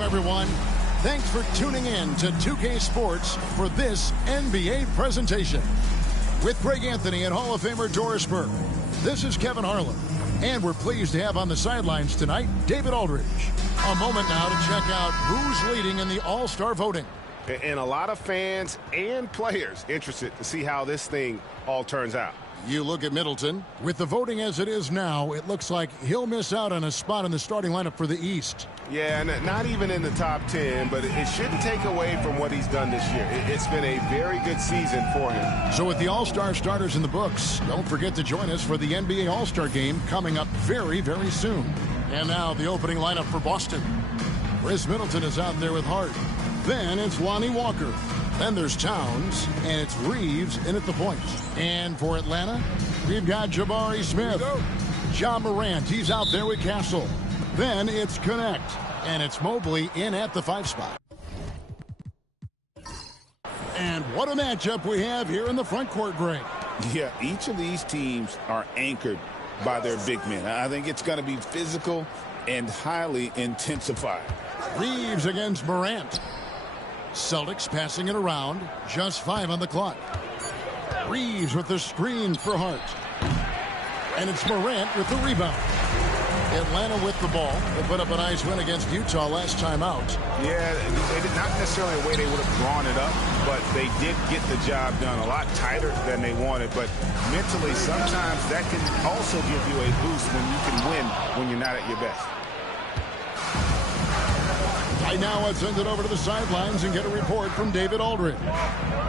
Everyone, thanks for tuning in to 2K Sports for this NBA presentation. With Greg Anthony and Hall of Famer Doris Burke, this is Kevin Harlan, and we're pleased to have on the sidelines tonight David Aldridge. A moment now to check out who's leading in the All-Star voting. And a lot of fans and players interested to see how this thing all turns out. You look at Middleton. With the voting as it is now, it looks like he'll miss out on a spot in the starting lineup for the East. Yeah, and not even in the top 10, but it shouldn't take away from what he's done this year. It's been a very good season for him. So with the All-Star starters in the books, don't forget to join us for the NBA All-Star game coming up very, very soon. And now the opening lineup for Boston. Chris Middleton is out there with Hart. Then it's Lonnie Walker. Then there's Towns, and it's Reeves in at the point. And for Atlanta, we've got Jabari Smith. John Morant, he's out there with Castle. Then it's Connect, and it's Mobley in at the 5 spot. And what a matchup we have here in the front court, Greg. Yeah, each of these teams are anchored by their big men. I think it's going to be physical and highly intensified. Reeves against Morant. Celtics passing it around. Just 5 on the clock. Reeves with the screen for Hart. And it's Morant with the rebound. Atlanta with the ball. They put up a nice win against Utah last time out. Yeah, they did not necessarily a way they would have drawn it up, but they did get the job done a lot tighter than they wanted. But mentally, sometimes that can also give you a boost when you can win when you're not at your best. Right now, let's send it over to the sidelines and get a report from David Aldridge.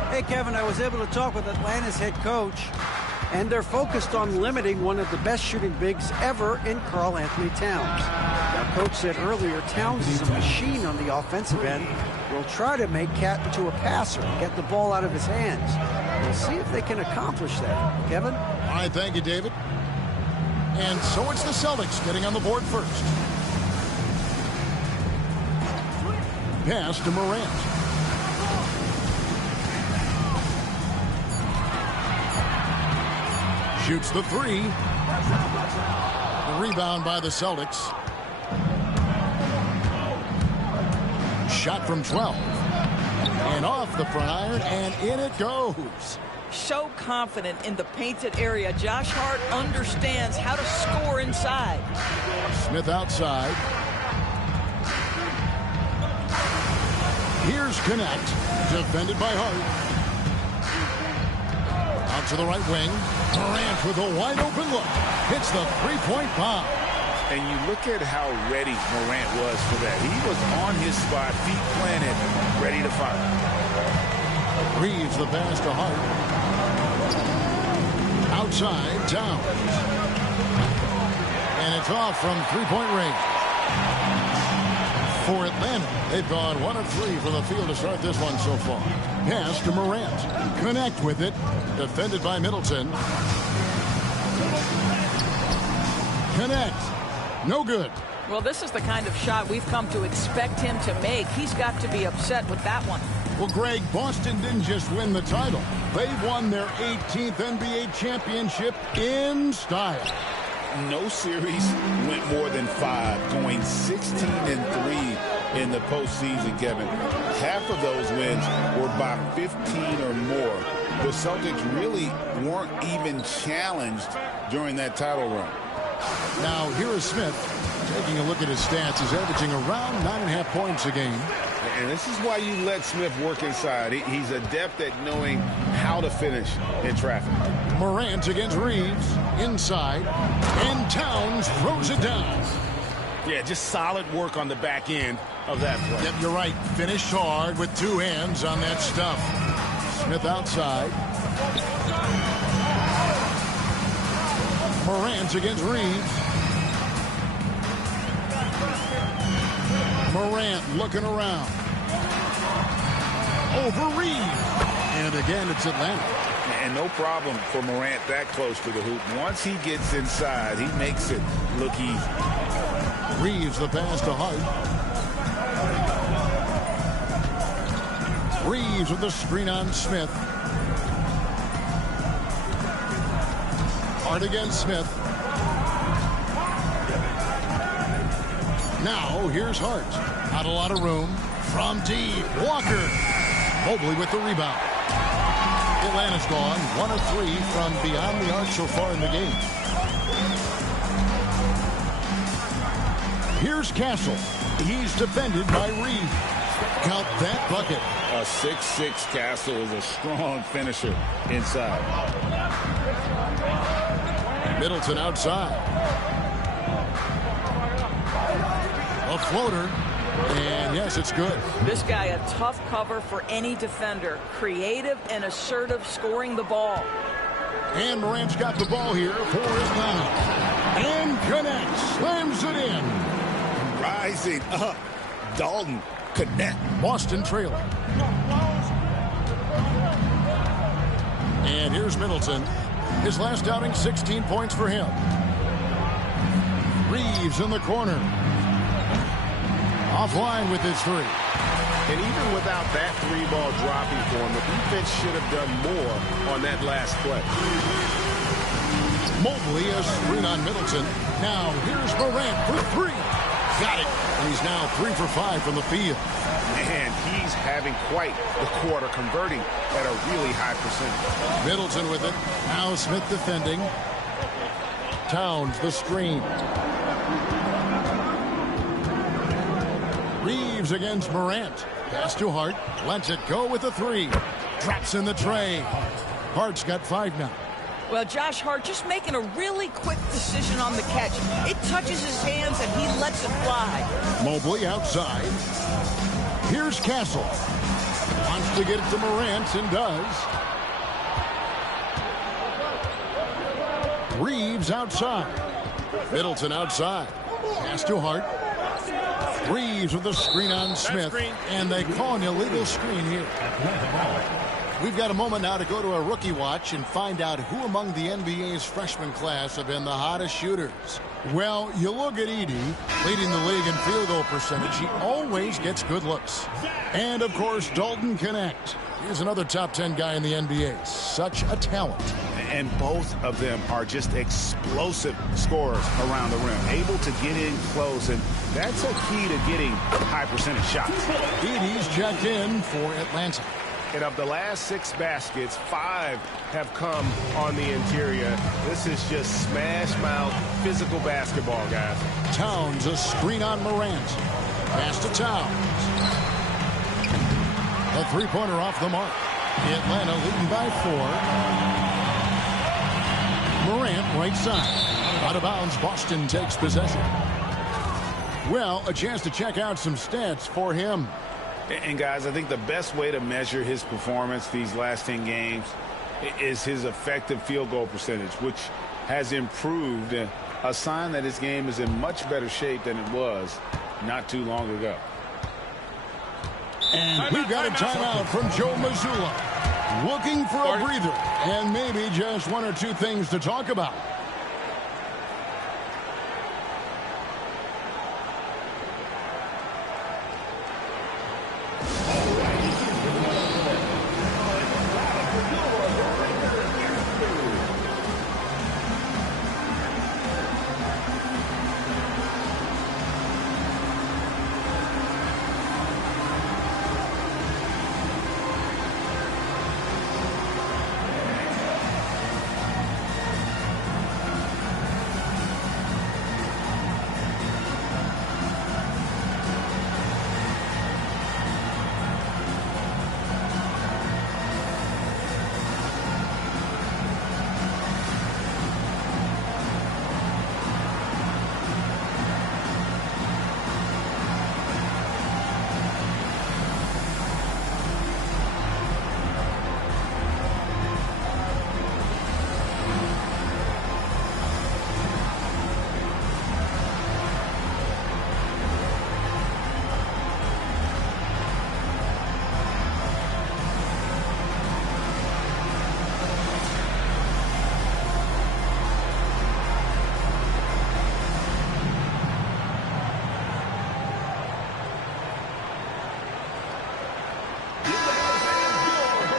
Hey, Kevin, I was able to talk with Atlanta's head coach, and they're focused on limiting one of the best shooting bigs ever in Karl Anthony Towns. Now, Coach said earlier Towns is a machine on the offensive end. We'll try to make Cat into a passer, get the ball out of his hands. We'll see if they can accomplish that. Kevin? All right, thank you, David. And so it's the Celtics getting on the board first. Pass to Morant. Shoots the 3. The rebound by the Celtics. Shot from 12. And off the front iron, and in it goes. So confident in the painted area. Josh Hart understands how to score inside. Smith outside. Here's Connect, defended by Hart. Out to the right wing. Morant with a wide-open look. Hits the three-point bomb. And you look at how ready Morant was for that. He was on his spot, feet planted, ready to fire. Reeves the pass to Hart. Outside, Towns. And it's off from three-point range. For Atlanta, they've gone 1 of 3 from the field to start this one so far. Pass to Morant. Connect with it. Defended by Middleton. Connect. No good. Well, this is the kind of shot we've come to expect him to make. He's got to be upset with that one. Well, Greg, Boston didn't just win the title. They won their 18th NBA championship in style. No series went more than 5, going 16-3 in the postseason, Kevin. Half of those wins were by 15 or more. The Celtics really weren't even challenged during that title run. Now, here is Smith taking a look at his stats. He's averaging around 9.5 points a game. And this is why you let Smith work inside. He's adept at knowing how to finish in traffic. Morant against Reeves, inside, and Towns throws it down. Yeah, just solid work on the back end of that play. Yep, you're right. Finished hard with 2 hands on that stuff. Smith outside. Morant against Reeves. Morant looking around. Over Reeves. And again, it's Atlanta. And no problem for Morant that close to the hoop. Once he gets inside, he makes it look easy. Reeves the pass to Hart. Reeves with the screen on Smith. Hart against Smith. Now here's Hart. Not a lot of room. From deep, Walker. Mobley with the rebound. Atlanta's gone 1 of 3 from beyond the arc so far in the game. Here's Castle. He's defended by Reed. Count that bucket. A 6'6" Castle is a strong finisher inside. Middleton outside. A floater. And yes, it's good. This guy a tough cover for any defender. Creative and assertive scoring the ball. And Morant's got the ball here for Atlanta. And connects. Slams it in. Rising up. Dalton connect. Boston trailing. And here's Middleton. His last outing, 16 points for him. Reeves in the corner. Offline with his 3. And even without that 3-ball dropping for him, the defense should have done more on that last play. Mobley, a screen on Middleton. Now here's Morant for 3. Got it. And he's now 3 for 5 from the field. And he's having quite the quarter, converting at a really high percentage. Middleton with it. Now Smith defending. Towns the screen. Reeves against Morant. Pass to Hart. Lets it go with a 3. Drops in the tray. Hart's got 5 now. Well, Josh Hart just making a really quick decision on the catch. It touches his hands and he lets it fly. Mobley outside. Here's Castle. Wants to get it to Morant and does. Reeves outside. Middleton outside. Pass to Hart. Reeves with a screen on Smith. And they call an illegal screen here. We've got a moment now to go to a rookie watch and find out who among the NBA's freshman class have been the hottest shooters. Well, you look at Edey, leading the league in field goal percentage. He always gets good looks. And, of course, Dalton Connect. He's another top 10 guy in the NBA. Such a talent. And both of them are just explosive scorers around the rim, able to get in close, and that's a key to getting high percentage shots. Edey's checked in for Atlanta. And of the last 6 baskets, 5 have come on the interior. This is just smash mouth physical basketball, guys. Towns, a screen on Morant. Pass to Towns. A 3-pointer off the mark. Atlanta leading by 4. Morant right side. Out of bounds, Boston takes possession. Well, a chance to check out some stats for him. And guys, I think the best way to measure his performance these last 10 games is his effective field goal percentage, which has improved, a sign that his game is in much better shape than it was not too long ago. And we've got a timeout from Joe Mazzulla. Looking for a breather and maybe just 1 or 2 things to talk about.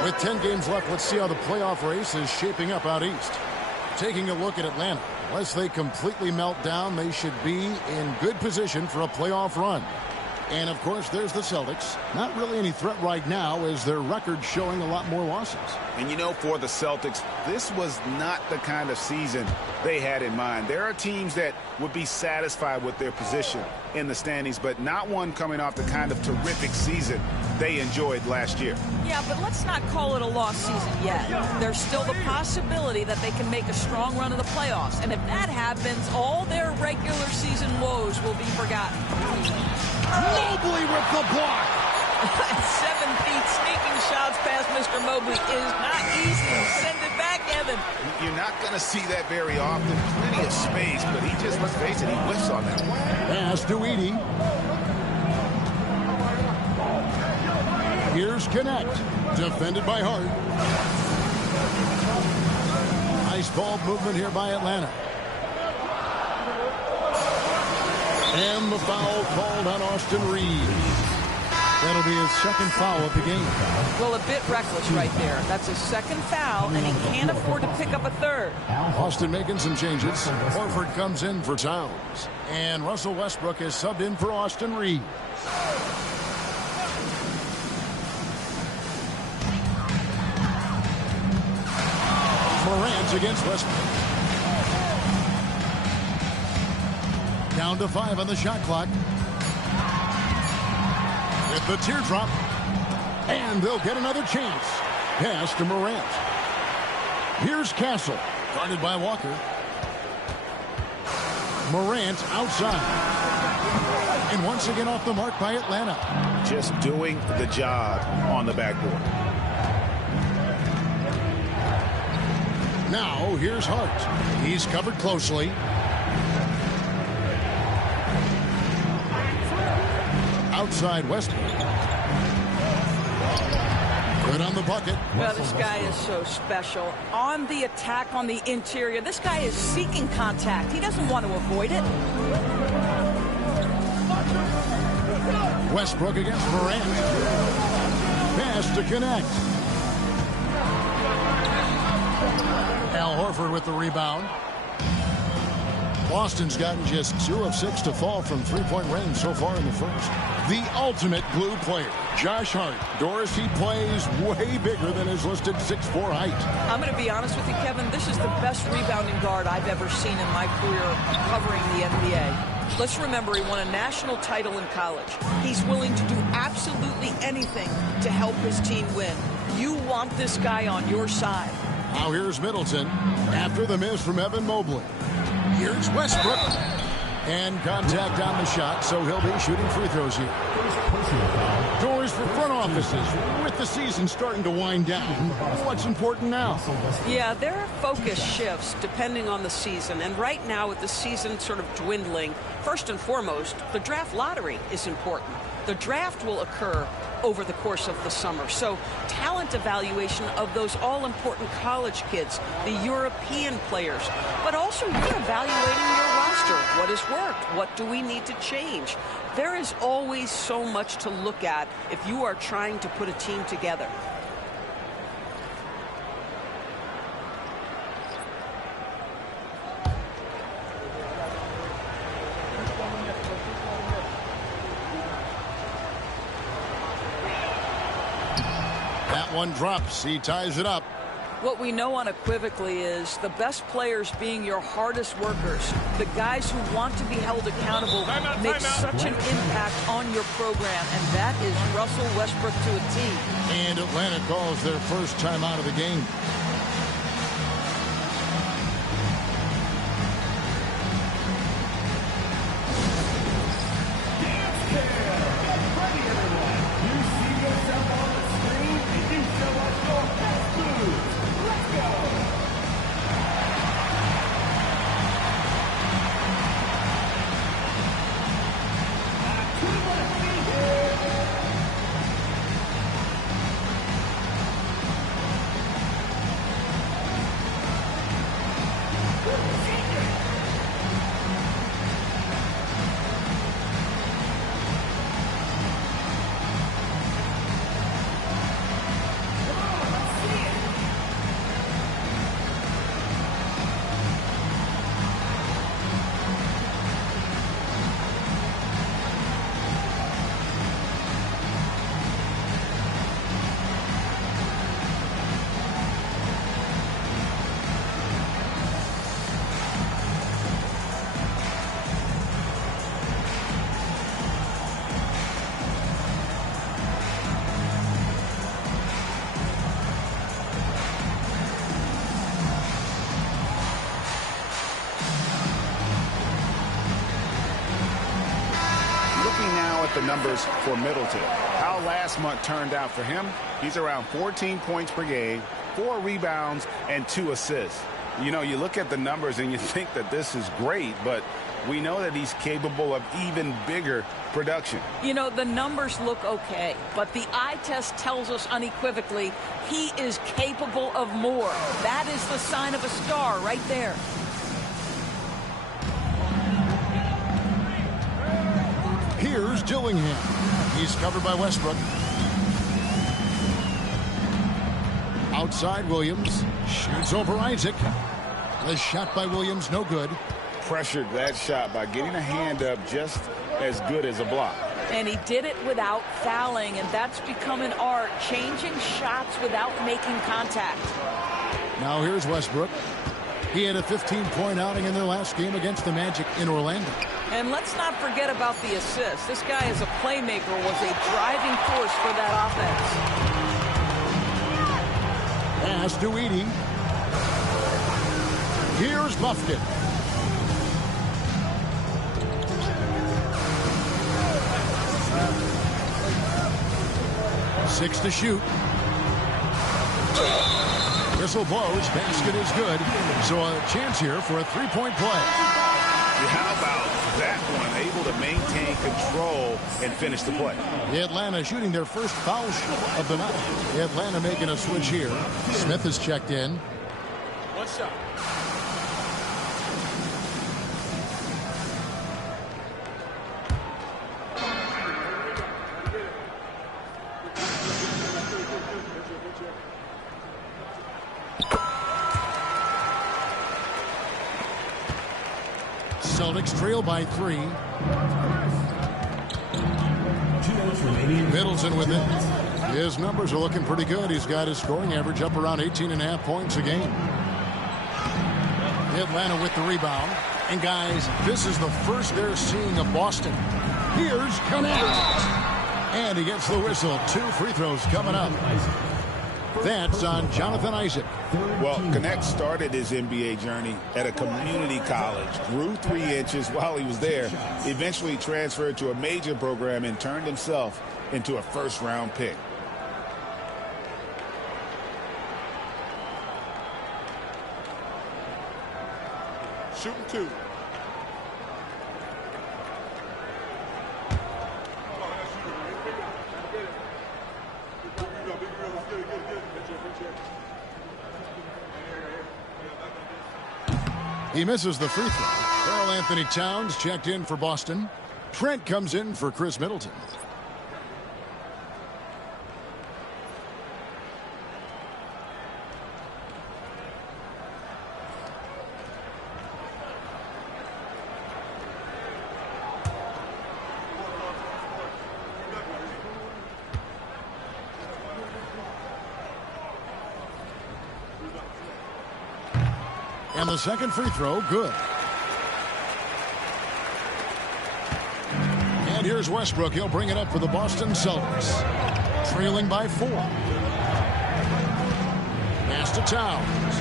With 10 games left, let's see how the playoff race is shaping up out east. Taking a look at Atlanta. Unless they completely melt down, they should be in good position for a playoff run. And, of course, there's the Celtics. Not really any threat right now as their record's showing a lot more losses. And, you know, for the Celtics, this was not the kind of season they had in mind. There are teams that would be satisfied with their position in the standings, but not one coming off the kind of terrific season they enjoyed last year. Yeah, but let's not call it a lost season yet. There's still the possibility that they can make a strong run of the playoffs. And if that happens, all their regular season woes will be forgotten. Mobley with the block. 7 feet sneaking shots past Mr. Mobley is not easy. Send it back, Evan. You're not going to see that very often. Plenty of space, but he just, let's face it, he whiffs on that one. Pass to Edey. Here's Connect. Defended by Hart. Nice ball movement here by Atlanta. And the foul called on Austin Reeves. That'll be his second foul of the game. Well, a bit reckless right there. That's his second foul, and he can't afford to pick up a third. Austin making some changes. Horford comes in for Towns. And Russell Westbrook is subbed in for Austin Reeves. Morant against Westbrook. Down to 5 on the shot clock. With the teardrop. And they'll get another chance. Pass to Morant. Here's Castle. Guarded by Walker. Morant outside. And once again off the mark by Atlanta. Just doing the job on the backboard. Now here's Hart. He's covered closely. Outside Westbrook. Good on the bucket. Well, this guy is so special. On the attack on the interior, this guy is seeking contact. He doesn't want to avoid it. Westbrook against Morant. Pass to Connect. Al Horford with the rebound. Boston's gotten just 2 of 6 to fall from three-point range so far in the first. The ultimate glue player, Josh Hart. Doris, he plays way bigger than his listed 6'4" height. I'm going to be honest with you, Kevin. This is the best rebounding guard I've ever seen in my career covering the NBA. Let's remember, he won a national title in college. He's willing to do absolutely anything to help his team win. You want this guy on your side. Now here's Middleton after the miss from Evan Mobley. Here's Westbrook. And contact on the shot, so he'll be shooting free throws here. Doors for front offices. With the season starting to wind down, what's important now? Yeah, their focus shifts depending on the season. And right now, with the season sort of dwindling, first and foremost, the draft lottery is important. The draft will occur over the course of the summer. So talent evaluation of those all-important college kids, the European players, but also you're evaluating your roster. What has worked? What do we need to change? There is always so much to look at if you are trying to put a team together. One drops. He ties it up. What we know unequivocally is the best players being your hardest workers, the guys who want to be held accountable, make such an impact on your program, and that is Russell Westbrook to a T. And Atlanta calls their first time out of the game. numbers for Middleton. How last month turned out for him, he's around 14 points per game, 4 rebounds, and 2 assists. You know, you look at the numbers and you think that this is great, but we know that he's capable of even bigger production. You know, the numbers look okay, but the eye test tells us unequivocally he is capable of more. That is the sign of a star right there. Here's Dillingham. He's covered by Westbrook. Outside Williams. Shoots over Isaac. The shot by Williams, no good. Pressured that shot by getting a hand up just as good as a block. And he did it without fouling, and that's become an art, changing shots without making contact. Now here's Westbrook. He had a 15-point outing in their last game against the Magic in Orlando. And let's not forget about the assist. This guy as a playmaker was a driving force for that offense. Pass to Edey. Here's Buffkin. Six to shoot. Whistle blows. Basket is good. So a chance here for a three-point play. How about that one? Able to maintain control and finish the play. Atlanta shooting their first foul shot of the night. Atlanta making a switch here. Smith is checked in. What's up? Celtics trail by 3. Middleton with it. His numbers are looking pretty good. He's got his scoring average up around 18.5 points a game. Atlanta with the rebound. And guys, this is the first they're seeing of Boston. Here's Connect. And he gets the whistle. 2 free throws coming up. That's on Jonathan Isaac. Well, Connect started his NBA journey at a community college, grew 3 inches while he was there, eventually transferred to a major program and turned himself into a first-round pick. Shooting 2. He misses the free throw. Karl Anthony Towns checked in for Boston. Trent comes in for Chris Middleton. And the second free throw, good. And here's Westbrook. He'll bring it up for the Boston Celtics. Trailing by 4. Pass to Towns.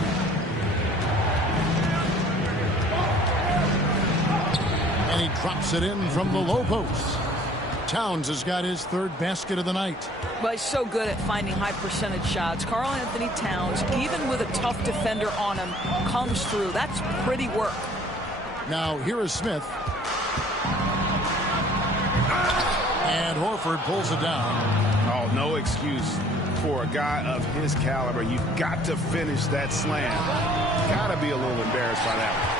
And he drops it in from the low post. Towns has got his 3rd basket of the night. But he's so good at finding high percentage shots. Karl Anthony Towns, even with a tough defender on him, comes through. That's pretty work. Now here is Smith. And Horford pulls it down. Oh, no excuse for a guy of his caliber. You've got to finish that slam. Got to be a little embarrassed by that one.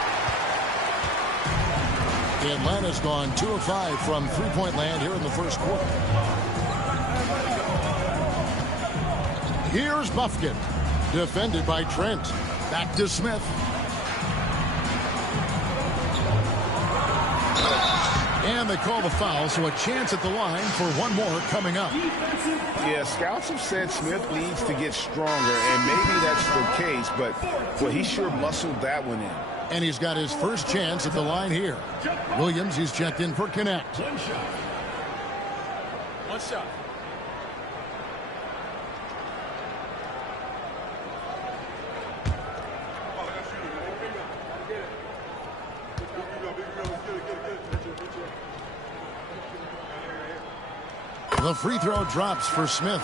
Atlanta's gone 2 of 5 from three-point land here in the first quarter. Here's Buffkin. Defended by Trent. Back to Smith. And they call the foul, so a chance at the line for one more coming up. Yeah, scouts have said Smith needs to get stronger, and maybe that's the case, but well, he sure muscled that one in. And he's got his first chance at the line here. Williams, he's checked in for Connect. One shot. The free throw drops for Smith.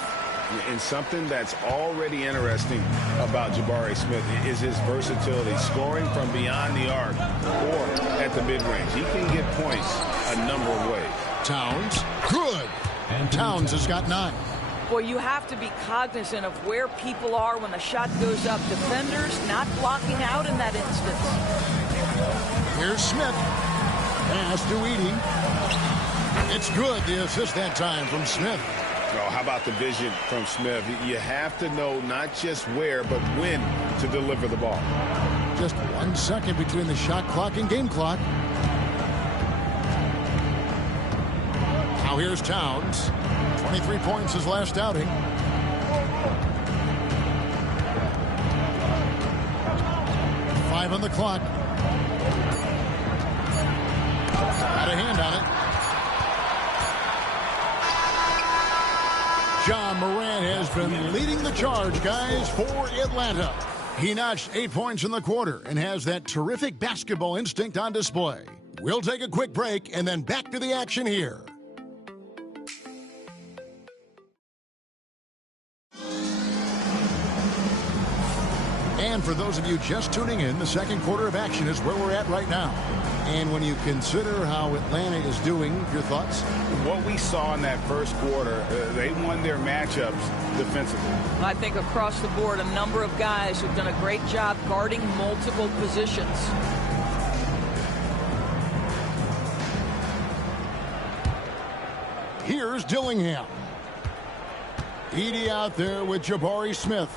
And something that's already interesting about Jabari Smith is his versatility, scoring from beyond the arc or at the mid-range. He can get points a number of ways. Towns, good. And Towns has got 9. Boy, you have to be cognizant of where people are when the shot goes up. Defenders not blocking out in that instance. Here's Smith. Pass to Edey. It's good. The assist that time from Smith. Oh, how about the vision from Smith? You have to know not just where, but when to deliver the ball. Just 1 second between the shot clock and game clock. Now here's Towns. 23 points his last outing. Five on the clock. Got a hand on it. John Moran has been leading the charge, guys, for Atlanta. He notched 8 points in the quarter and has that terrific basketball instinct on display. We'll take a quick break and then back to the action here. And for those of you just tuning in, the second quarter of action is where we're at right now. And when you consider how Atlanta is doing, your thoughts? What we saw in that first quarter, they won their matchups defensively. I think across the board, a number of guys who've done a great job guarding multiple positions. Here's Dillingham. Edey out there with Jabari Smith.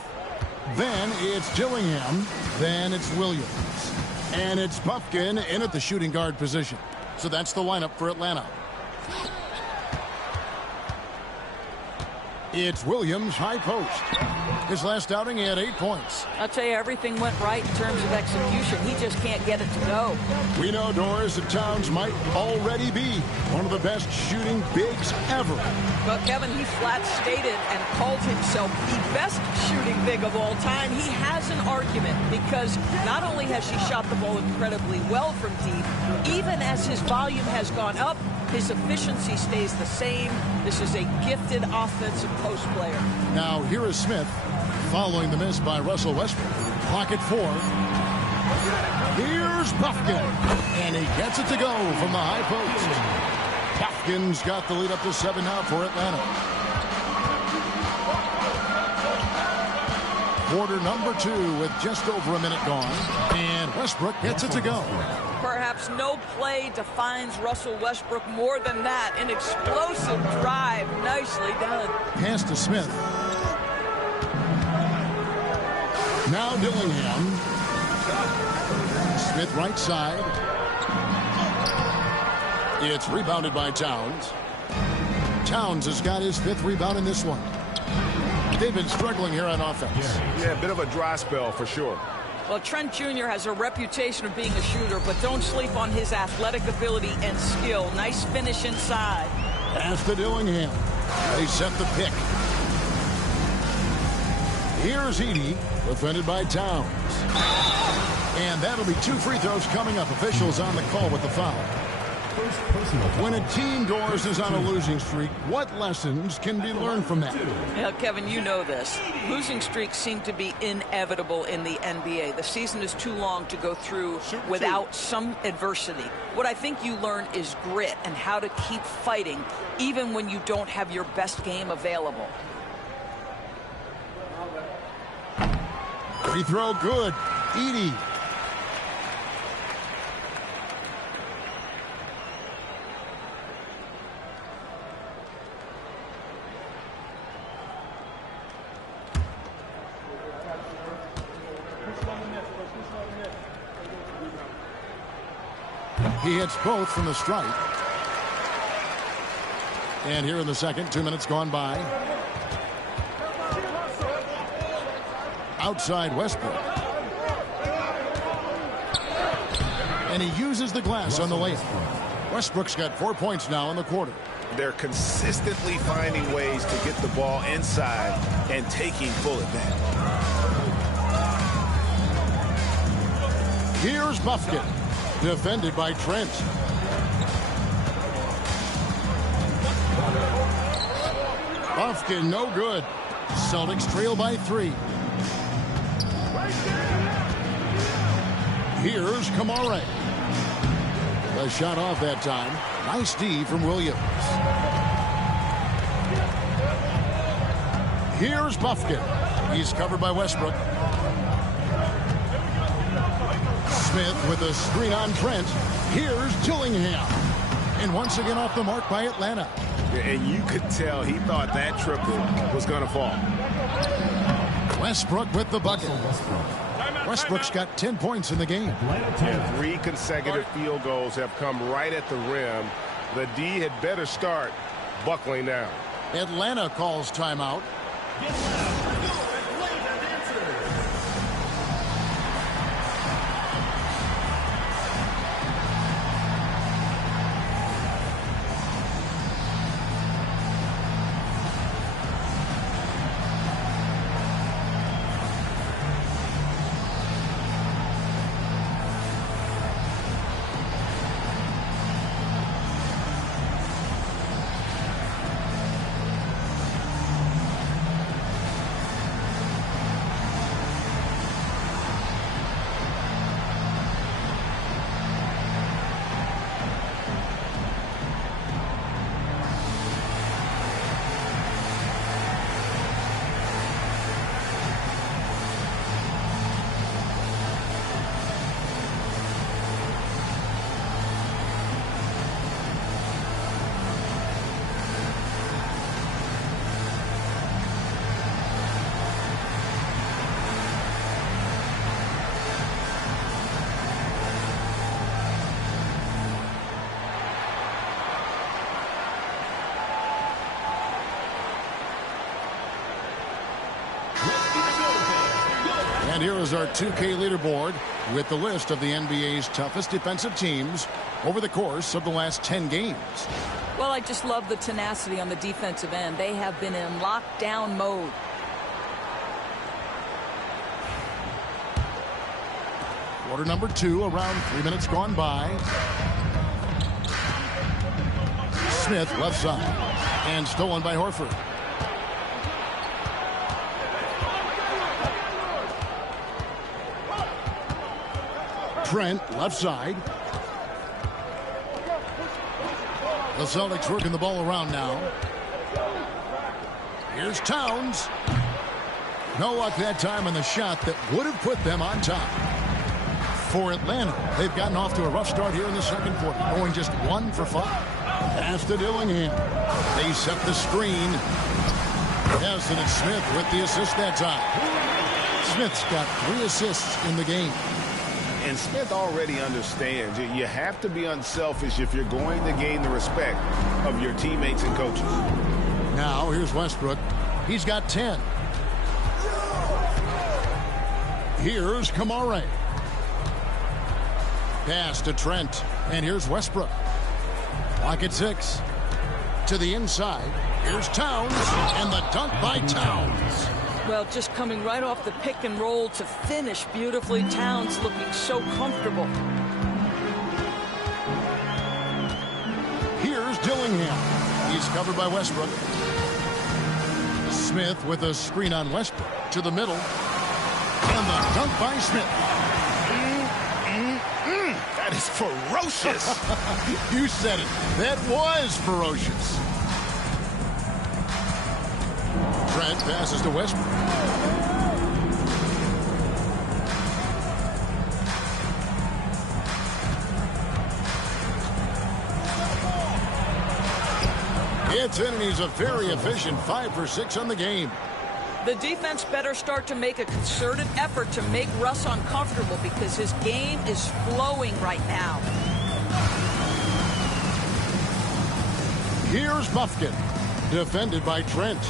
Then it's Dillingham. Then it's Williams. And it's Buffkin in at the shooting guard position. So that's the lineup for Atlanta. It's Williams, high post. His last outing, he had 8 points. I'll tell you, everything went right in terms of execution. He just can't get it to go. We know, Doris, that Towns might already be one of the best shooting bigs ever. But Kevin, he flat stated and called himself the best shooting big of all time. He has an argument because not only has he shot the ball incredibly well from deep, even as his volume has gone up, his efficiency stays the same. This is a gifted offensive post player. Now, here is Smith following the miss by Russell Westbrook. Clock at 4. Here's Buffkin. And he gets it to go from the high post. Buffkin's got the lead up to 7 now for Atlanta. Quarter number 2 with just over a minute gone. And Westbrook gets it to go. Perhaps no play defines Russell Westbrook more than that. An explosive drive. Nicely done. Pass to Smith. Now Dillingham. Smith right side. It's rebounded by Towns. Towns has got his 5th rebound in this one. They've been struggling here on offense. Yeah, a bit of a dry spell for sure. Well, Trent Jr. has a reputation of being a shooter, but don't sleep on his athletic ability and skill. Nice finish inside. Pass to Dillingham. They set the pick. Here's Edey, defended by Towns. And that'll be 2 free throws coming up. Officials on the call with the foul. When a team, Doris, is on a losing streak, what lessons can be learned from that? Yeah, Kevin, you know this. Losing streaks seem to be inevitable in the NBA. The season is too long to go through without some adversity. What I think you learn is grit and how to keep fighting even when you don't have your best game available. Free throw good. Edey. He hits both from the stripe. And here in the second, 2 minutes gone by. Outside Westbrook. And he uses the glass on the layup. Westbrook's got 4 points now in the quarter. They're consistently finding ways to get the ball inside and taking full advantage. Here's Buffkin. Defended by Trent. Buffkin, no good. Celtics trail by 3. Here's Kamare. The shot off that time. Nice D from Williams. Here's Buffkin. He's covered by Westbrook. Smith with a screen on Trent. Here's Dillingham. And once again off the mark by Atlanta. And you could tell he thought that triple was going to fall. Westbrook with the bucket. Westbrook's got 10 points in the game. And 3 consecutive field goals have come right at the rim. The D had better start buckling down. Atlanta calls timeout. And here is our 2K leaderboard with the list of the NBA's toughest defensive teams over the course of the last 10 games. Well, I just love the tenacity on the defensive end. They have been in lockdown mode. Quarter number 2, around 3 minutes gone by. Smith left side. And stolen by Horford. Trent left side. The Celtics working the ball around now. Here's Towns. No luck that time on the shot that would have put them on top. For Atlanta, they've gotten off to a rough start here in the second quarter, going just 1 for 5. Pass to Dillingham. They set the screen. Yes, and it's Smith with the assist that time. Smith's got 3 assists in the game. And Smith already understands you have to be unselfish if you're going to gain the respect of your teammates and coaches. Now here's Westbrook. He's got 10. Here's Kamare. Pass to Trent. And here's Westbrook. Lock at 6. To the inside. Here's Towns. And the dunk by Towns. Well, just coming right off the pick and roll to finish beautifully. Towns looking so comfortable. Here's Dillingham. He's covered by Westbrook. Smith with a screen on Westbrook to the middle. And the dunk by Smith. That is ferocious. You said it. That was ferocious. Trent passes to Westbrook. It's in, and he's a very efficient 5 for 6 on the game. The defense better start to make a concerted effort to make Russ uncomfortable because his game is flowing right now. Here's Buffkin, defended by Trent.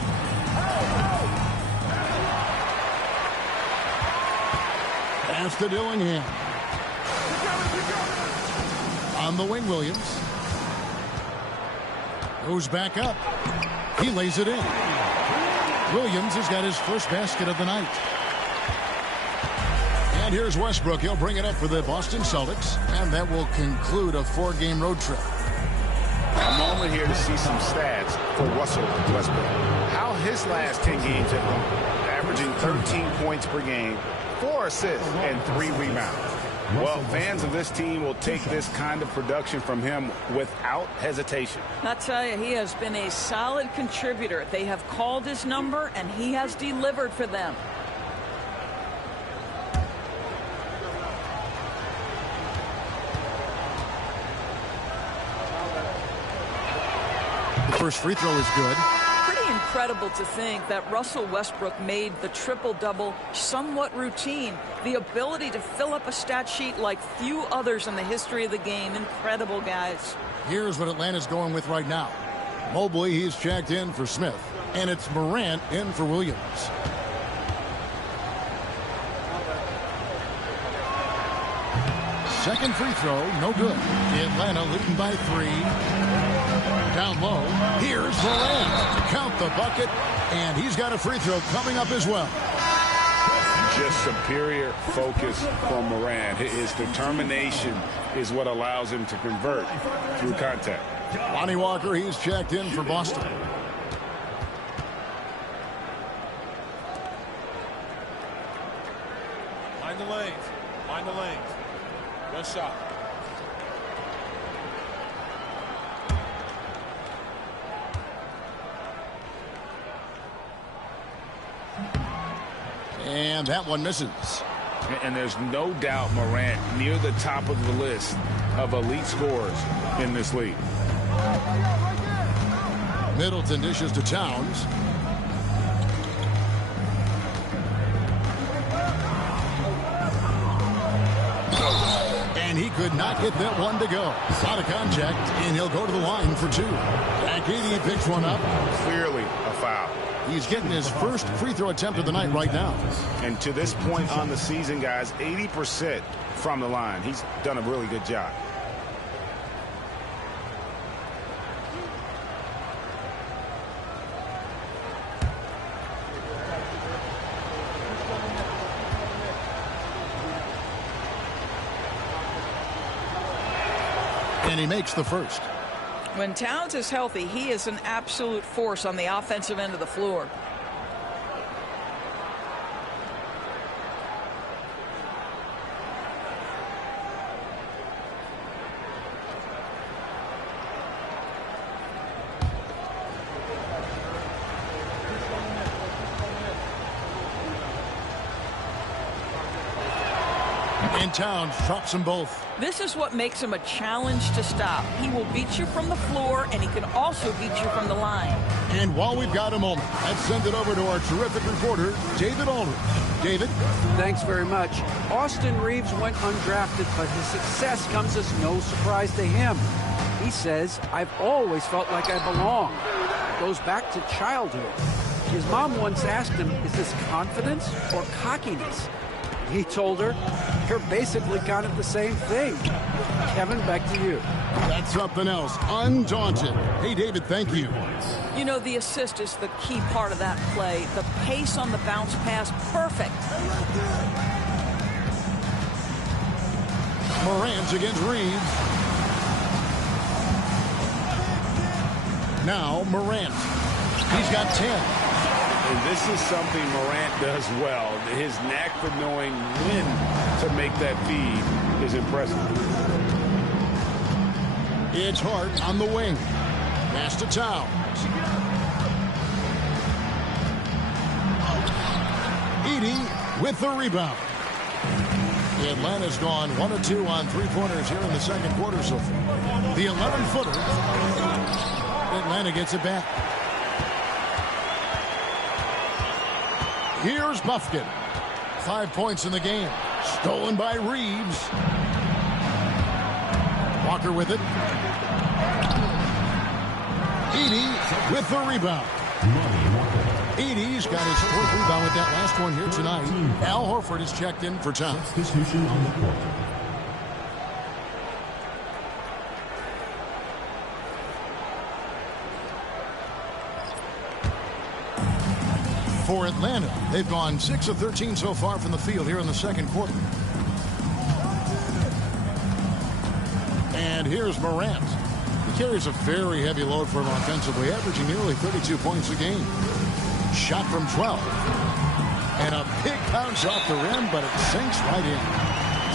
Pass to Dillingham. On the wing, Williams. Goes back up. He lays it in. Williams has got his first basket of the night. And here's Westbrook. He'll bring it up for the Boston Celtics. And that will conclude a 4-game road trip. A moment here to see some stats for Russell Westbrook. How his last 10 games have gone, averaging 13 points per game, 4 assists, and 3 rebounds. Well, fans of this team will take this kind of production from him without hesitation. I'll tell you, he has been a solid contributor. They have called his number, and he has delivered for them. The first free throw is good. Pretty incredible to think that Russell Westbrook made the triple-double somewhat routine. The ability to fill up a stat sheet like few others in the history of the game. Incredible, guys. Here's what Atlanta's going with right now. Mobley, he's checked in for Smith. And it's Morant in for Williams. Second free throw, no good. Atlanta leading by 3. Down low, here's Morant to count the bucket, and he's got a free throw coming up as well. Just superior focus from Morant. His determination is what allows him to convert through contact. Lonnie Walker, he's checked in for Boston. Mind the lanes. Mind the lanes. One shot. And that one misses. And there's no doubt Morant near the top of the list of elite scorers in this league. Middleton dishes to Towns. And he could not get that one to go. Out of contact, and he'll go to the line for 2. Akidi picks one up. Clearly a foul. He's getting his first free throw attempt of the night right now. And to this point on the season, guys, 80% from the line. He's done a really good job. And he makes the first. When Towns is healthy, he is an absolute force on the offensive end of the floor. And Towns drops them both. This is what makes him a challenge to stop. He will beat you from the floor, and he can also beat you from the line. And while we've got a moment, let's send it over to our terrific reporter, David Aldridge. David? Thanks very much. Austin Reeves went undrafted, but his success comes as no surprise to him. He says, "I've always felt like I belong." It goes back to childhood. His mom once asked him, "Is this confidence or cockiness?" He told her, "You're basically kind of the same thing." Kevin, back to you. That's something else. Undaunted. Hey, David, thank you. You know, the assist is the key part of that play. The pace on the bounce pass, perfect. Morant against Reeves. Now Morant. He's got 10. And this is something Morant does well. His knack for knowing when to make that feed is impressive. It's Hart on the wing. Pass to Towns. Edey with the rebound. Atlanta's gone 1 of 2 on three-pointers here in the second quarter so far. The 11-footer. Atlanta gets it back. Here's Buffkin. 5 points in the game. Stolen by Reeves. Walker with it. Edey with the rebound. Edey's got his 4th rebound with that last one here tonight. Al Horford is checked in for Towns. Substitution on the court. For Atlanta, they've gone 6 of 13 so far from the field here in the second quarter. And here's Morant. He carries a very heavy load for him offensively, averaging nearly 32 points a game. Shot from 12. And a big bounce off the rim, but it sinks right in.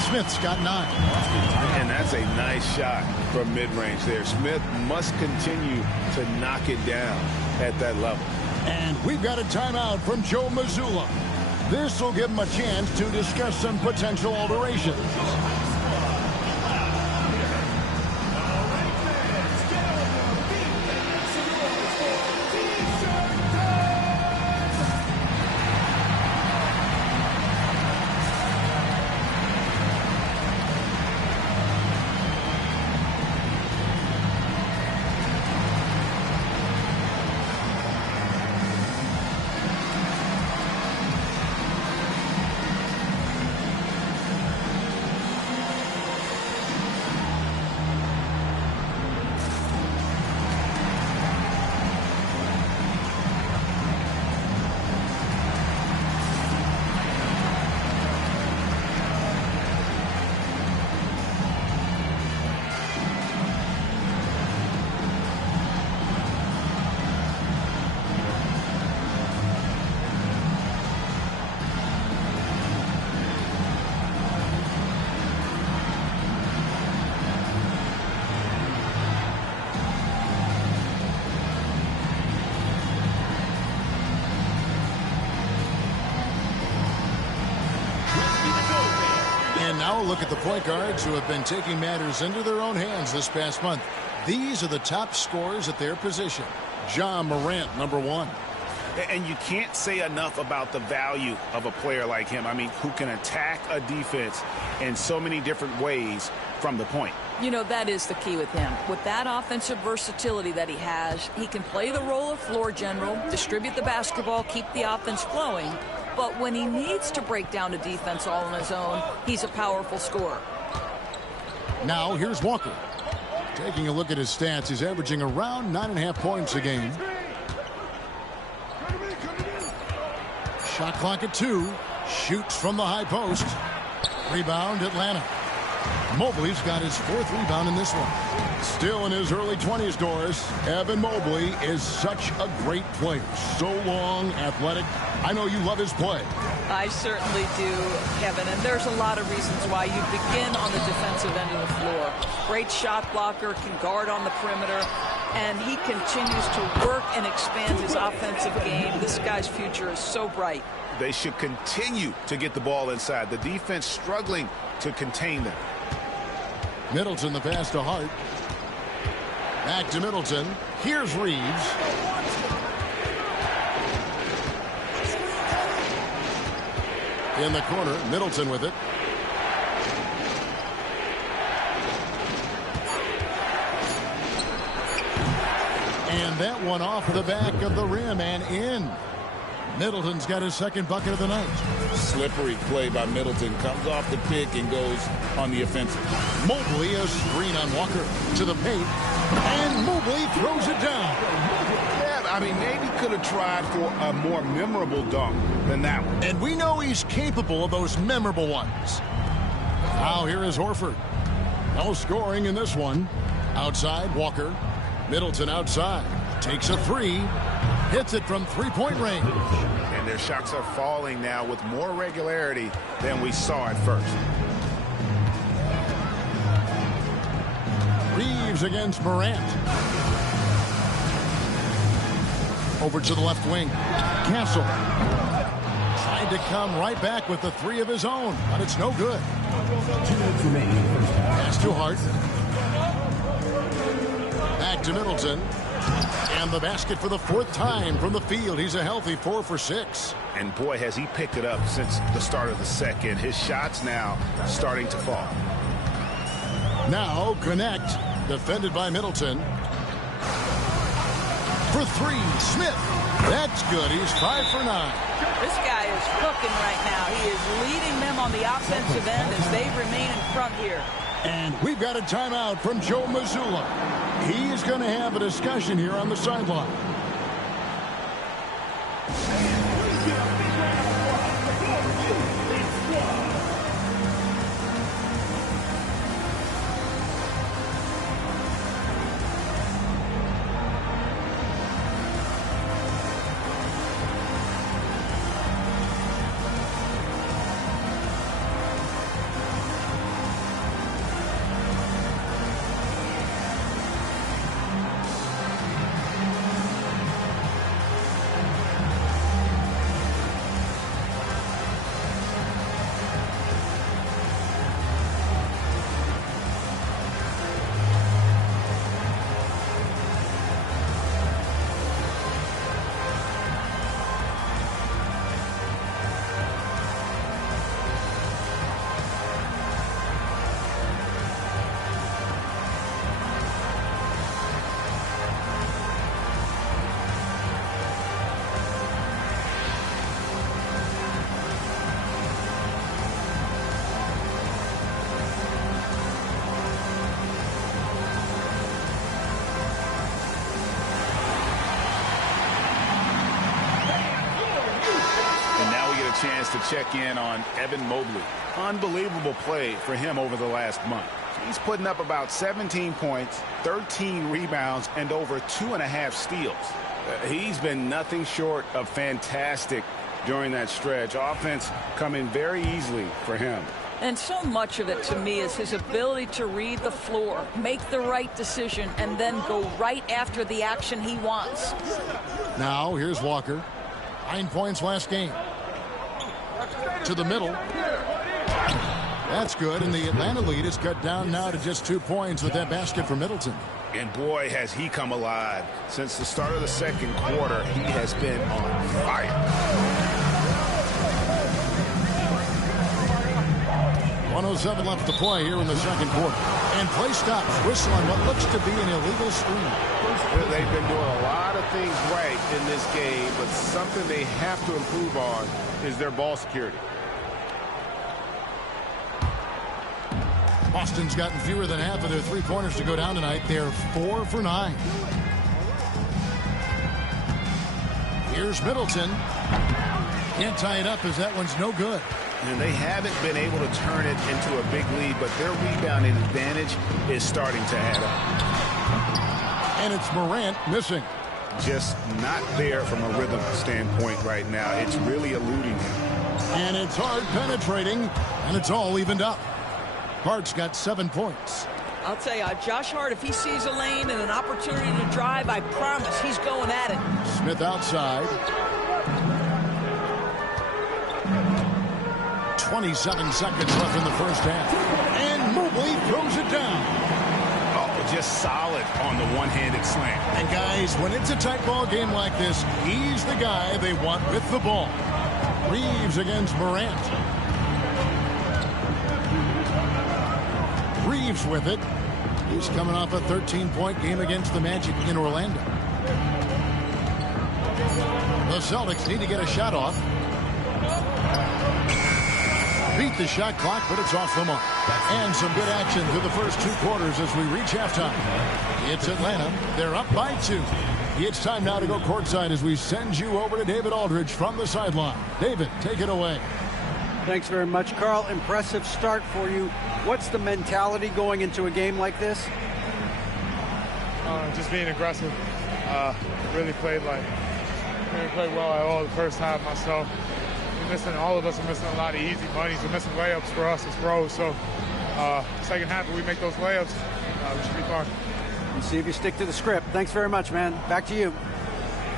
Smith's got 9. And that's a nice shot from mid-range there. Smith must continue to knock it down at that level. And we've got a timeout from Joe Mazzulla. This will give him a chance to discuss some potential alterations. And now look at the point guards who have been taking matters into their own hands this past month. These are the top scorers at their position. Ja Morant, number 1. And you can't say enough about the value of a player like him. I mean, who can attack a defense in so many different ways from the point. You know, that is the key with him. With that offensive versatility that he has, he can play the role of floor general, distribute the basketball, keep the offense flowing. But when he needs to break down a defense all on his own, he's a powerful scorer. Now here's Walker. Taking a look at his stats, he's averaging around 9.5 points a game. Shot clock at 2. Shoots from the high post. Rebound, Atlanta. Mobley's got his 4th rebound in this one. Still in his early 20s, Doris. Evan Mobley is such a great player. So long, athletic. I know you love his play. I certainly do, Kevin, and there's a lot of reasons why you begin on the defensive end of the floor. Great shot blocker, can guard on the perimeter, and he continues to work and expand his offensive game. This guy's future is so bright. They should continue to get the ball inside. The defense struggling to contain them. Middleton, the pass to Hart. Back to Middleton. Here's Reeves. In the corner, Middleton with it. And that one off the back of the rim and in. Middleton's got his 2nd bucket of the night. Slippery play by Middleton. Comes off the pick and goes on the offensive. Mobley, a screen on Walker to the paint. And Mobley throws it down. Yeah, I mean, maybe could have tried for a more memorable dunk than that one. And we know he's capable of those memorable ones. Now here is Horford. No scoring in this one. Outside, Walker. Middleton outside. Takes a 3. Hits it from 3-point range. And their shots are falling now with more regularity than we saw at first. Reeves against Morant. Over to the left wing. Castle. Tried to come right back with the 3 of his own, but it's no good. 2 minutes remaining in the first half. Pass to Hart. Back to Middleton. And the basket for the 4th time from the field. He's a healthy 4 for 6. And boy, has he picked it up since the start of the second. His shots now starting to fall. Now connect. Defended by Middleton. For 3, Smith. That's good. He's 5 for 9. This guy is cooking right now. He is leading them on the offensive end as they remain in front here. And we've got a timeout from Joe Mazzulla. He's going to have a discussion here on the sideline. chance to check in on Evan Mobley. Unbelievable play for him over the last month. He's putting up about 17 points, 13 rebounds, and over 2.5 steals. He's been nothing short of fantastic during that stretch. Offense coming very easily for him. And so much of it to me is his ability to read the floor, make the right decision, and then go right after the action he wants. Now here's Walker. 9 points last game. To the middle. That's good, and the Atlanta lead is cut down now to just 2 points with that basket for Middleton. And boy, has he come alive. Since the start of the second quarter, he has been on fire. 1:07 left to play here in the second quarter. And play stops. Whistle on what looks to be an illegal screen. They've been doing a lot of things right in this game, but something they have to improve on is their ball security. Boston's gotten fewer than half of their three-pointers to go down tonight. They're 4 for 9. Here's Middleton. Can't tie it up as that one's no good. And they haven't been able to turn it into a big lead, but their rebounding advantage is starting to add up. And it's Morant missing. Just not there from a rhythm standpoint right now. It's really eluding him. And it's Hart penetrating, and it's all evened up. Hart's got 7 points. I'll tell you, Josh Hart, if he sees a lane and an opportunity to drive, I promise he's going at it. Smith outside. 27 seconds left in the first half. And Mobley throws it down. Oh, just solid on the one-handed slam. And guys, when it's a tight ball game like this, he's the guy they want with the ball. Reeves against Morant. Reeves with it. He's coming off a 13-point game against the Magic in Orlando. The Celtics need to get a shot off. Beat the shot clock, but it's off the mark. And some good action through the first 2 quarters as we reach halftime. It's Atlanta. They're up by 2. It's time now to go courtside as we send you over to David Aldridge from the sideline. David, take it away. Thanks very much, Carl. Impressive start for you. What's the mentality going into a game like this? Just being aggressive. Really played well at all the first half myself. All of us are missing a lot of easy monies. We're missing layups for us as pros. So second half, if we make those layups, we should be fine. And see if you stick to the script. Thanks very much, man. Back to you.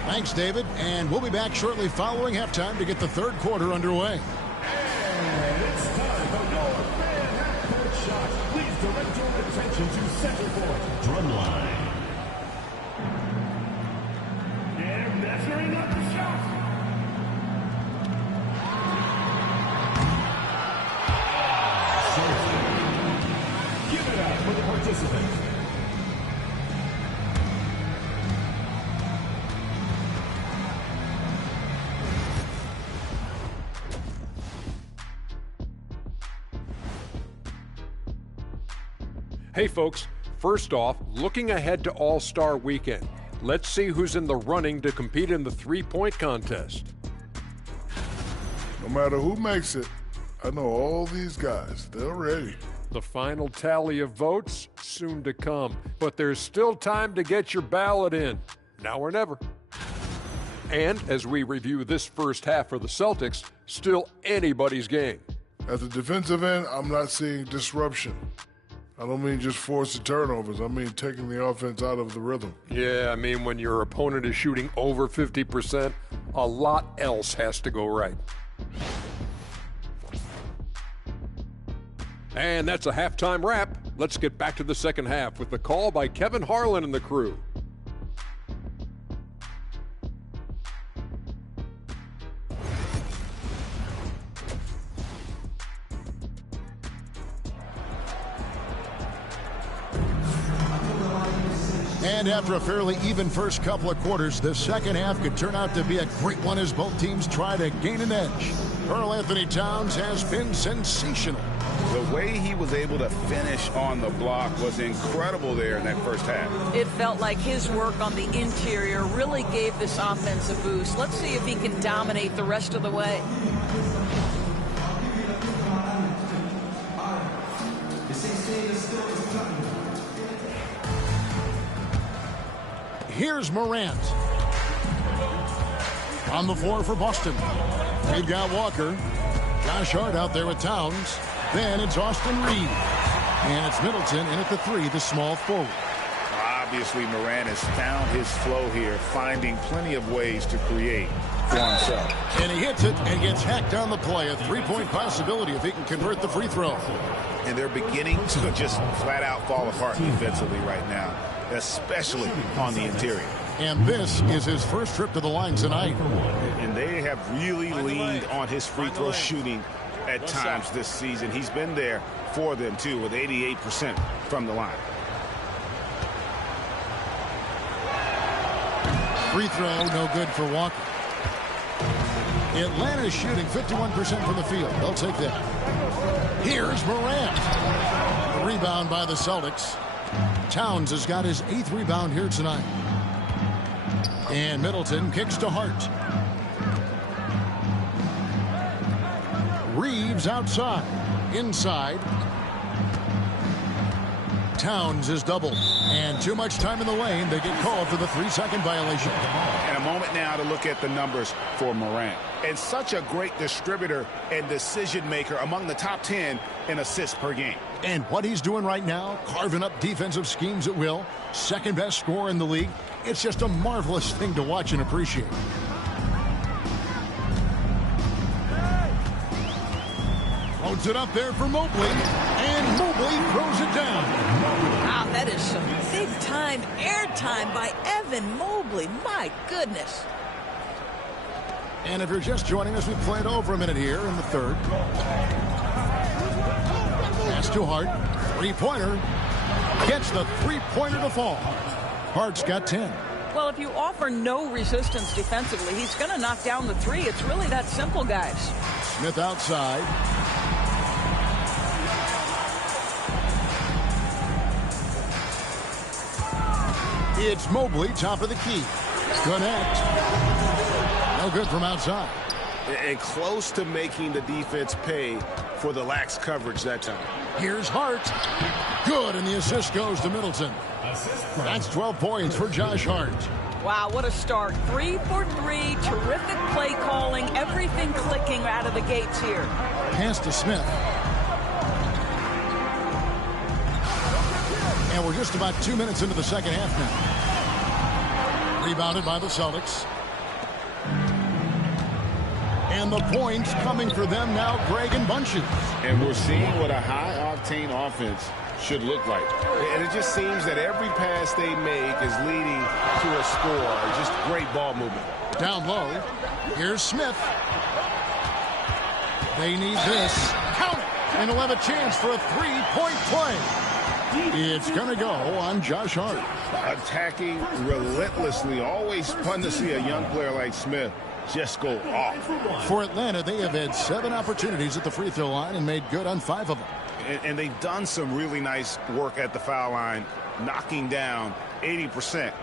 Thanks, David. And we'll be back shortly following halftime to get the third quarter underway. And it's time for your fan half-court shot. Please direct your attention to center court. Drumline. And measuring up the shot. Give it up for the participant. Hey folks, first off, looking ahead to All-Star Weekend. Let's see who's in the running to compete in the three-point contest. No matter who makes it, I know all these guys, they're ready. The final tally of votes soon to come, but there's still time to get your ballot in. Now or never. And as we review this first half for the Celtics, still anybody's game. At the defensive end, I'm not seeing disruption. I don't mean just forced turnovers. I mean taking the offense out of the rhythm. Yeah, I mean when your opponent is shooting over 50%, a lot else has to go right. And that's a halftime wrap. Let's get back to the second half with the call by Kevin Harlan and the crew. And after a fairly even first couple of quarters, the second half could turn out to be a great one as both teams try to gain an edge. Karl Anthony Towns has been sensational. The way he was able to finish on the block was incredible there in that first half. It felt like his work on the interior really gave this offense a boost. Let's see if he can dominate the rest of the way. Here's Morant. On the floor for Boston. They've got Walker. Josh Hart out there with Towns. Then it's Austin Reeves. And it's Middleton in at the 3, the small forward. Obviously, Morant has found his flow here, finding plenty of ways to create for himself. And he hits it and gets hacked on the play. A 3-point possibility if he can convert the free throw. And they're beginning to just flat out fall apart defensively right now, especially on the interior. And this is his first trip to the line tonight. And they have really leaned on his free throw shooting at times this season. He's been there for them, too, with 88% from the line. Free throw, no good for Walker. Atlanta is shooting 51% from the field. They'll take that. Here's Morant. The rebound by the Celtics. Towns has got his 8th rebound here tonight. And Middleton kicks to Hart. Reeves outside. Inside. Towns is doubled. And too much time in the lane. They get called for the 3-second violation. And a moment now to look at the numbers for Morant. And such a great distributor and decision maker, among the top 10 in assists per game. And what he's doing right now, carving up defensive schemes at will, second best scorer in the league. It's just a marvelous thing to watch and appreciate. Loads it up there for Mobley, and Mobley throws it down. Wow, that is some big-time airtime by Evan Mobley. My goodness. And if you're just joining us, we've played over a minute here in the third. Pass to Hart. Three-pointer. Gets the three-pointer to fall. Hart's got 10. Well, if you offer no resistance defensively, he's going to knock down the 3. It's really that simple, guys. Smith outside. It's Mobley, top of the key. Connect. No good from outside. And close to making the defense pay for the lax coverage that time. Here's Hart. Good, and the assist goes to Middleton. That's 12 points for Josh Hart. Wow, what a start. 3 for 3. Terrific play calling. Everything clicking out of the gates here. Pass to Smith. And we're just about 2 minutes into the second half now. Rebounded by the Celtics. And the points coming for them now, Greg in bunches. And we're seeing what a high-octane offense should look like. And it just seems that every pass they make is leading to a score. Just great ball movement. Down low. Here's Smith. They need this. Count it. And he'll have a chance for a three-point play. It's going to go on Josh Hart. Attacking relentlessly. Always fun to see a young player like Smith just go off. For Atlanta, they have had 7 opportunities at the free throw line and made good on 5 of them. And they've done some really nice work at the foul line, knocking down 80%.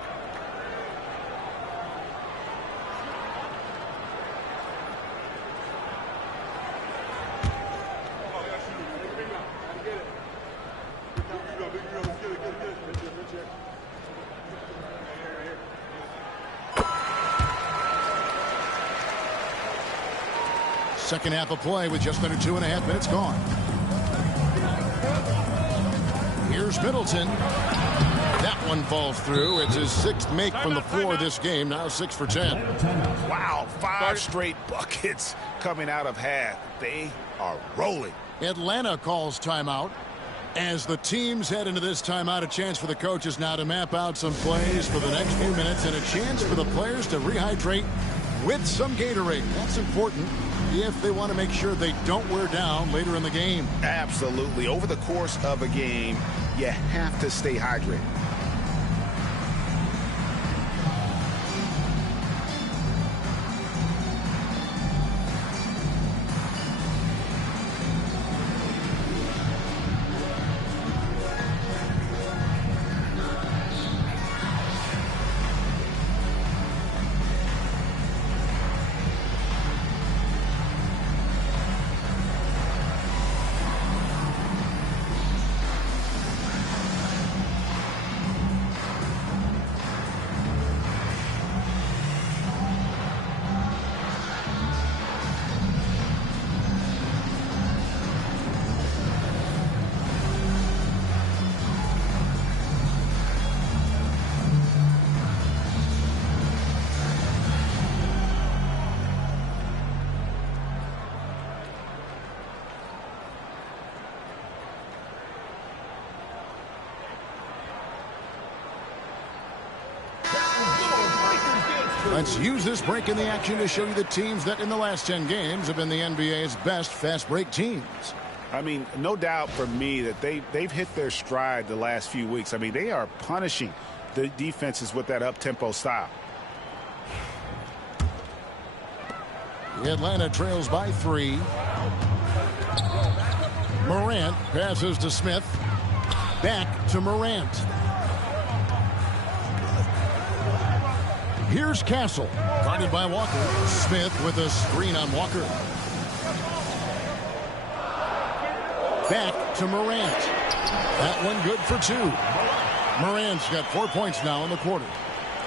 Second half of play with just under 2.5 minutes gone. Here's Middleton. That one falls through. It's his 6th make from the floor this game. Now 6 for 10. Wow, 5 straight buckets coming out of half. They are rolling. Atlanta calls timeout. As the teams head into this timeout, a chance for the coaches now to map out some plays for the next few minutes and a chance for the players to rehydrate with some Gatorade. That's important if they want to make sure they don't wear down later in the game. Absolutely. Over the course of a game, you have to stay hydrated. Let's use this break in the action to show you the teams that in the last 10 games have been the NBA's best fast break teams. I mean, no doubt for me that they've hit their stride the last few weeks. I mean, they are punishing the defenses with that up-tempo style. Atlanta trails by 3. Morant passes to Smith. Back to Morant. Here's Castle. Guarded by Walker. Smith with a screen on Walker. Back to Morant. That one good for 2. Morant's got 4 points now in the quarter.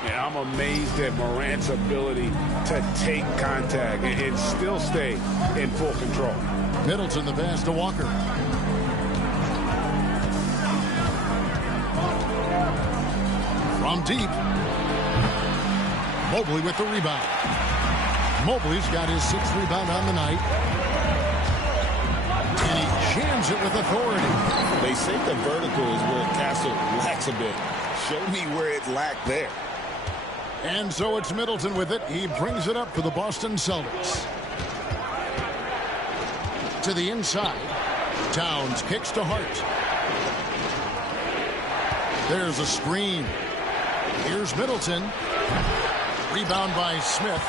Yeah, I'm amazed at Morant's ability to take contact and still stay in full control. Middleton the pass to Walker. From deep. Mobley with the rebound. Mobley's got his 6th rebound on the night. And he jams it with authority. They say the vertical is where Castle lacks a bit. Show me where it lacked there. And so it's Middleton with it. He brings it up for the Boston Celtics. To the inside. Towns kicks to Hart. There's a screen. Here's Middleton. Rebound by Smith.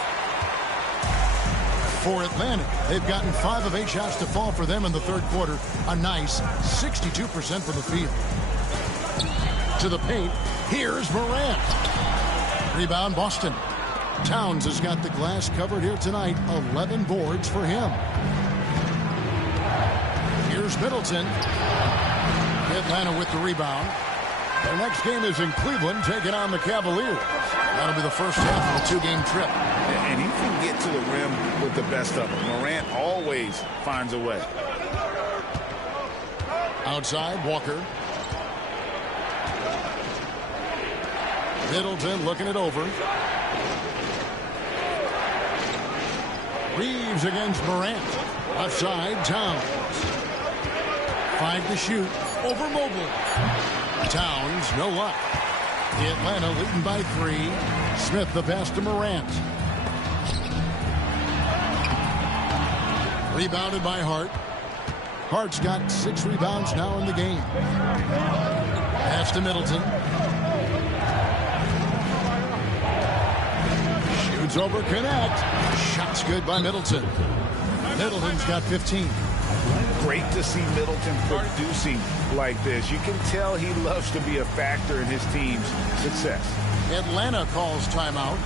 For Atlanta, they've gotten 5 of 8 shots to fall for them in the third quarter. A nice 62% from the field. To the paint. Here's Morant. Rebound Boston. Towns has got the glass covered here tonight. 11 boards for him. Here's Middleton. Atlanta with the rebound. Their next game is in Cleveland, taking on the Cavaliers. That'll be the first half of a 2-game trip. And he can get to the rim with the best of them. Morant always finds a way. Outside, Walker. Middleton looking it over. Reeves against Morant. Left side, Towns. 5 to shoot. Over Mobley. Towns, no luck. Atlanta leading by 3. Smith the pass to Morant. Rebounded by Hart. Hart's got 6 rebounds now in the game. Pass to Middleton. Shoots over, connect. Shots good by Middleton. Middleton's got 15. Great to see Middleton producing like this. You can tell he loves to be a factor in his team's success. Atlanta calls timeout.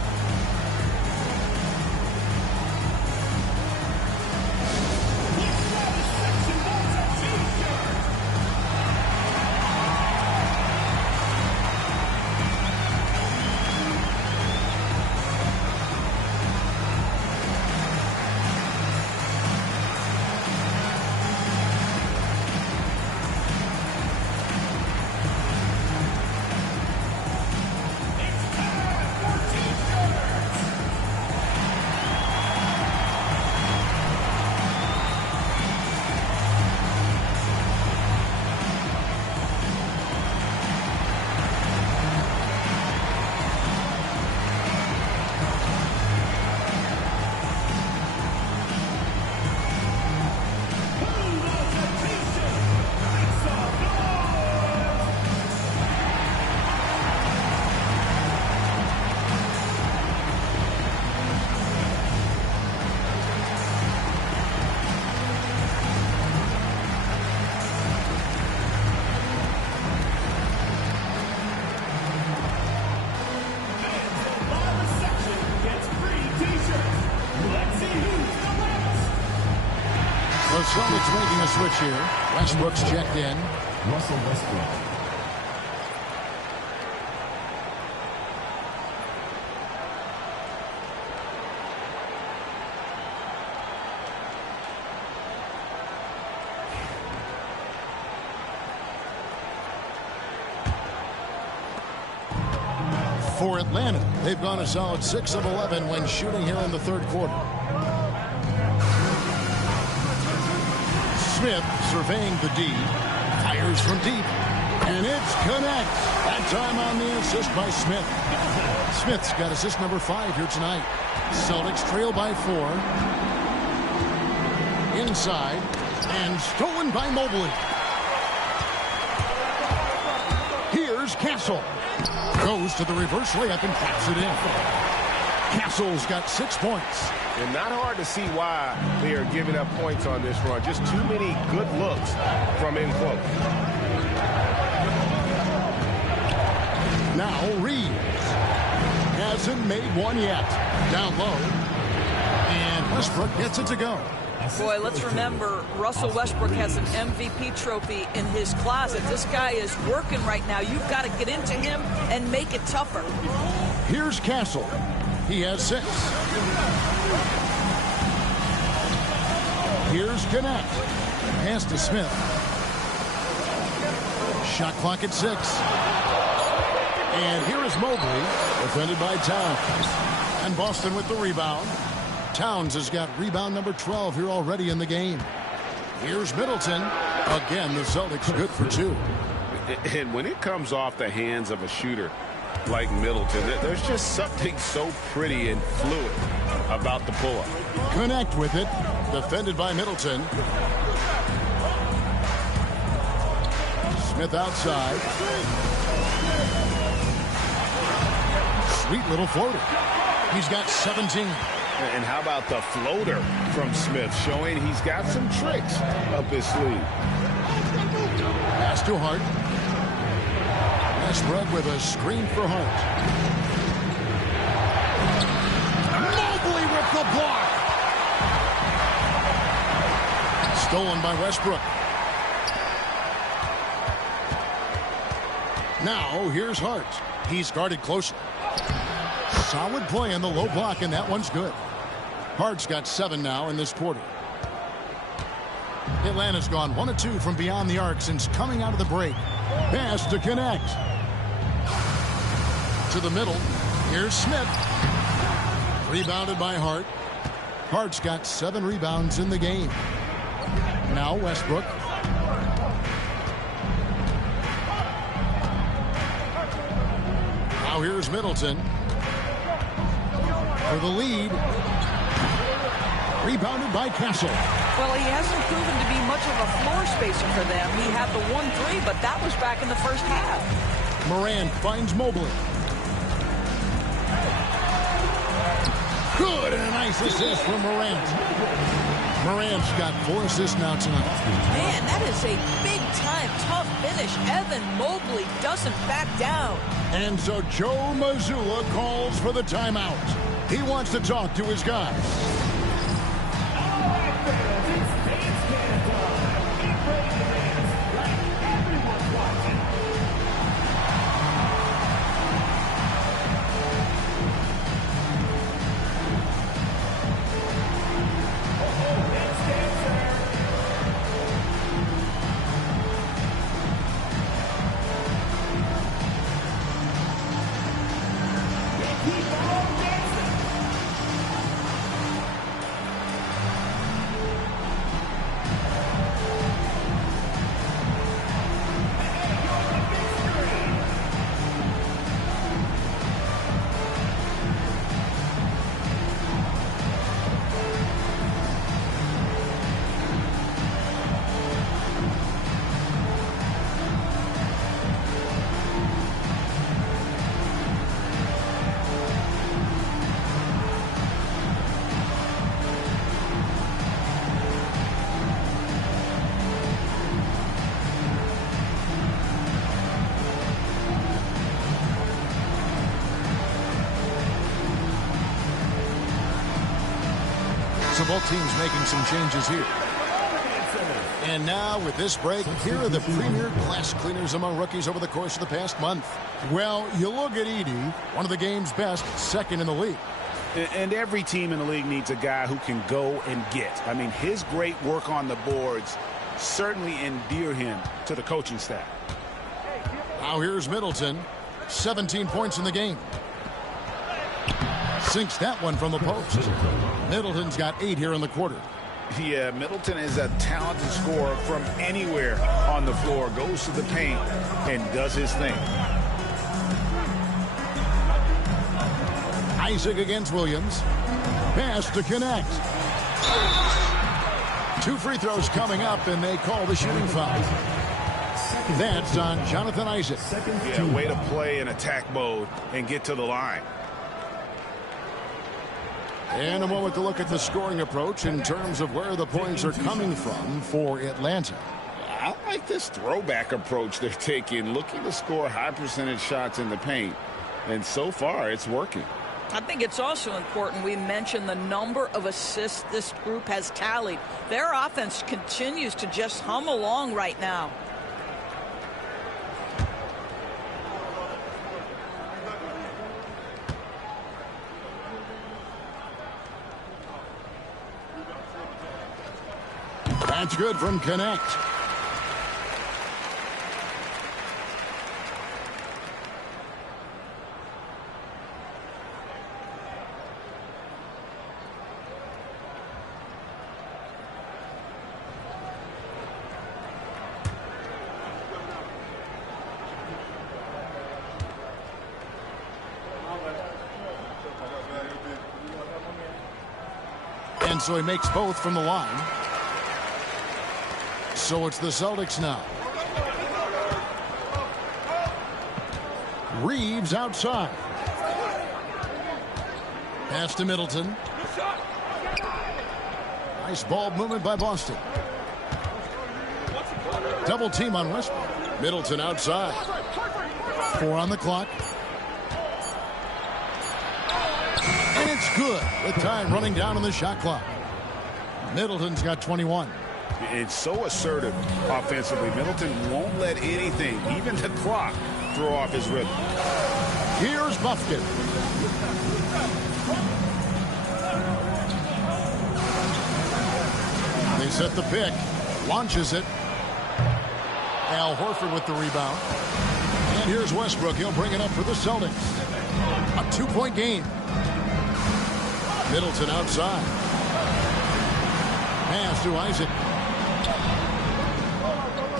The Celtics making a switch here. Westbrook's checked in. Russell Westbrook. For Atlanta, they've gone a solid 6 of 11 when shooting here in the third quarter. Smith surveying the D. Fires from deep. And it's connect. That time on the assist by Smith. Smith's got assist number 5 here tonight. Celtics trail by 4. Inside. And stolen by Mobley. Here's Castle. Goes to the reverse layup and taps it in. Castle's got 6 points. And not hard to see why they are giving up points on this run. Just too many good looks from in close. Now Reeves hasn't made one yet. Down low. And Westbrook gets it to go. Boy, let's remember, Russell Westbrook has an MVP trophy in his closet. This guy is working right now. You've got to get into him and make it tougher. Here's Castle. He has 6. Here's Connect. Pass to Smith. Shot clock at 6. And here is Mobley, defended by Towns. And Boston with the rebound. Towns has got rebound number 12 here already in the game. Here's Middleton. Again, the Celtics good for 2. And when it comes off the hands of a shooter like Middleton, there's just something so pretty and fluid about the pull-up. Connect with it. Defended by Middleton. Smith outside. Sweet little floater. He's got 17. And how about the floater from Smith, showing he's got some tricks up his sleeve. Pass to Hart. Westbrook with a screen for Hart. Mobley with the block. Stolen by Westbrook. Now here's Hart. He's guarded closely. Solid play on the low block, and that one's good. Hart's got 7 now in this quarter. Atlanta's gone 1 of 2 from beyond the arc since coming out of the break. Pass to Connect. To the middle. Here's Smith. Rebounded by Hart. Hart's got 7 rebounds in the game. Now Westbrook. Now here's Middleton. For the lead. Rebounded by Castle. Well, he hasn't proven to be much of a floor spacer for them. He had the 1-3, but that was back in the first half. Morant finds Mobley. Good, and a nice assist from Morant. Morant's got 4 assists now tonight. Man, that is a big-time, tough finish. Evan Mobley doesn't back down. And so Joe Mazzulla calls for the timeout. He wants to talk to his guys. So both teams making some changes here. And now with this break, here are the premier class cleaners among rookies over the course of the past month. Well, you look at Edey, one of the game's best, 2nd in the league. And every team in the league needs a guy who can go and get. I mean, his great work on the boards certainly endear him to the coaching staff. Now here's Middleton, 17 points in the game. Sinks that one from the post. Middleton's got 8 here in the quarter. Yeah, Middleton is a talented scorer from anywhere on the floor. Goes to the paint and does his thing. Isaac against Williams. Pass to connect. 2 free throws coming up, and they call the shooting foul. That's on Jonathan Isaac. Yeah, way to play in attack mode and get to the line. And a moment to look at the scoring approach in terms of where the points are coming from for Atlanta. I like this throwback approach they're taking, looking to score high percentage shots in the paint. And so far, it's working. I think it's also important we mention the number of assists this group has tallied. Their offense continues to just hum along right now. That's good from Connect. And so he makes both from the line. So it's the Celtics now. Reeves outside. Pass to Middleton. Nice ball movement by Boston. Double team on Westbrook. Middleton outside. 4 on the clock. And it's good with time running down on the shot clock. Middleton's got 21. It's so assertive offensively. Middleton won't let anything, even the clock, throw off his rhythm. Here's Buffkin. They set the pick. Launches it. Al Horford with the rebound. And here's Westbrook. He'll bring it up for the Celtics. A 2-point game. Middleton outside. Pass to Isaac.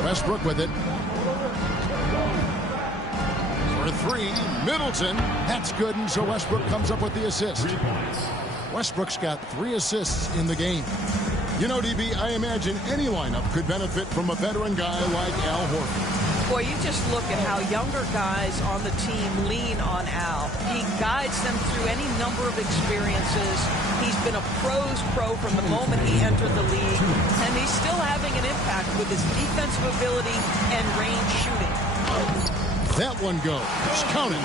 Westbrook with it. For 3, Middleton. That's good, and so Westbrook comes up with the assist. Westbrook's got 3 assists in the game. You know, DB, I imagine any lineup could benefit from a veteran guy like Al Horford. Boy, you just look at how younger guys on the team lean on Al. He guides them through any number of experiences. He's been a pro's pro from the moment he entered the league, and he's still having an impact with his defensive ability and range shooting. That one goes. Counting.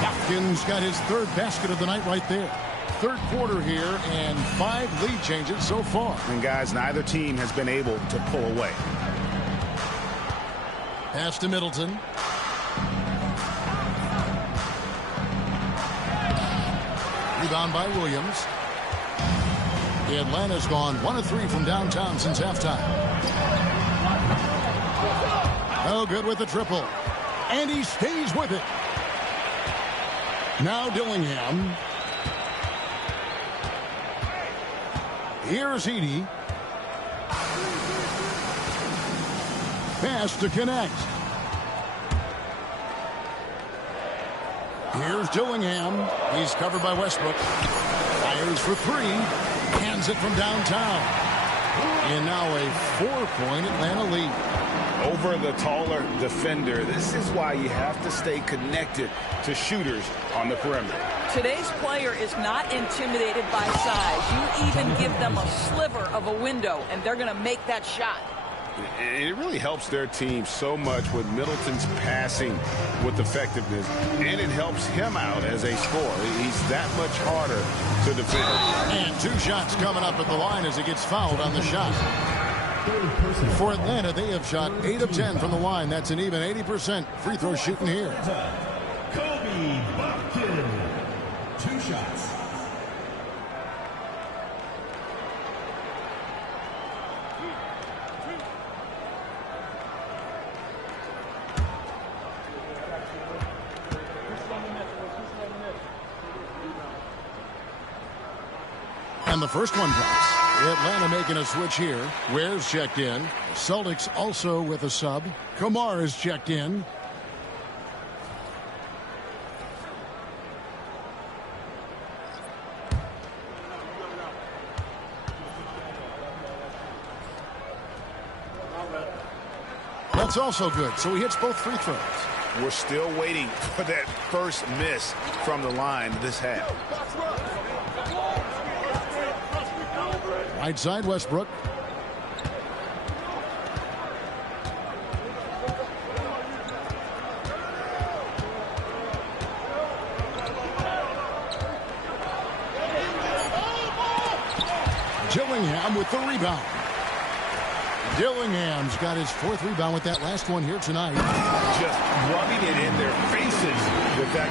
Watkins got his 3rd basket of the night right there. 3rd quarter here, and 5 lead changes so far. And guys, neither team has been able to pull away. Pass to Middleton. Rebound by Williams. Atlanta's gone 1 of 3 from downtown since halftime. Oh, good with the triple. And he stays with it. Now Dillingham. Here's Edey. Pass to Connect. Here's Dillingham. He's covered by Westbrook. Fires for 3. Hands it from downtown. And now a 4-point Atlanta lead. Over the taller defender. This is why you have to stay connected to shooters on the perimeter. Today's player is not intimidated by size. You even give them a sliver of a window, and they're going to make that shot. And it really helps their team so much with Middleton's passing with effectiveness, and it helps him out as a scorer. He's that much harder to defend. And 2 shots coming up at the line as he gets fouled on the shot. For Atlanta, they have shot 8 of 10 from the line. That's an even 80% free throw shooting here. Kobe Buffkin. 2 shots. And the first one drops. Atlanta making a switch here. Ware's checked in. Celtics also with a sub. Kamar is checked in. That's also good, so he hits both free throws. We're still waiting for that first miss from the line this half. Right side, Westbrook. Dillingham with the rebound. Dillingham's got his fourth rebound with that last one here tonight. Just rubbing it in their faces with that.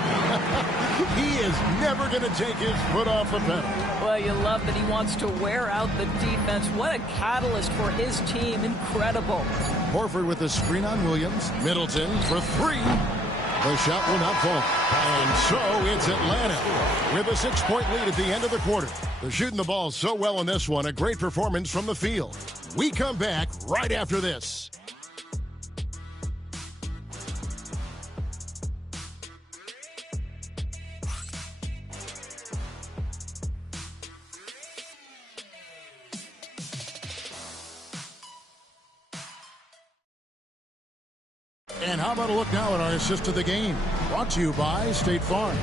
He is never going to take his foot off the pedal. Well, you love that he wants to wear out the defense. What a catalyst for his team. Incredible. Horford with the screen on Williams. Middleton for three. The shot will not fall. And so it's Atlanta with a 6-point lead at the end of the quarter. They're shooting the ball so well in this one. A great performance from the field. We come back right after this. And how about a look now at our assist of the game? Brought to you by State Farm.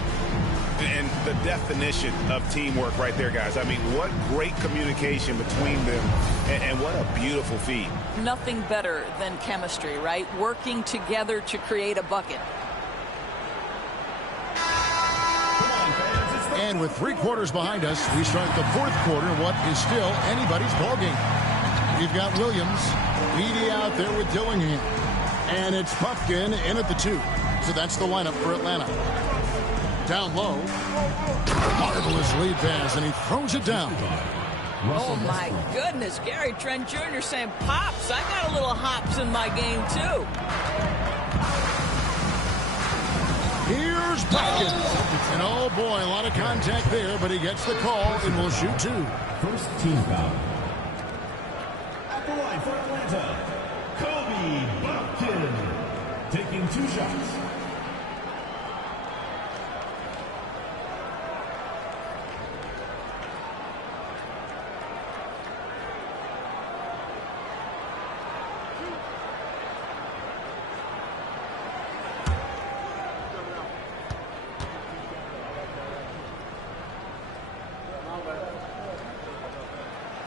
And the definition of teamwork right there, guys. I mean, what great communication between them, and what a beautiful feed. Nothing better than chemistry, right? Working together to create a bucket. And with 3 quarters behind us, we start the fourth quarter, what is still anybody's ballgame. We've got Williams, Edey out there with Dillingham. And it's Puffkin in at the 2. So that's the lineup for Atlanta. Down low. Marvelous lead pass, and he throws it down. Oh, my goodness. Gary Trent Jr. saying, Pops, I got a little hops in my game, too. Here's Puffkin. And oh, boy, a lot of contact there, but he gets the call and will shoot 2. First team foul. At the line for Atlanta, Kobe Puffkin, taking 2 shots.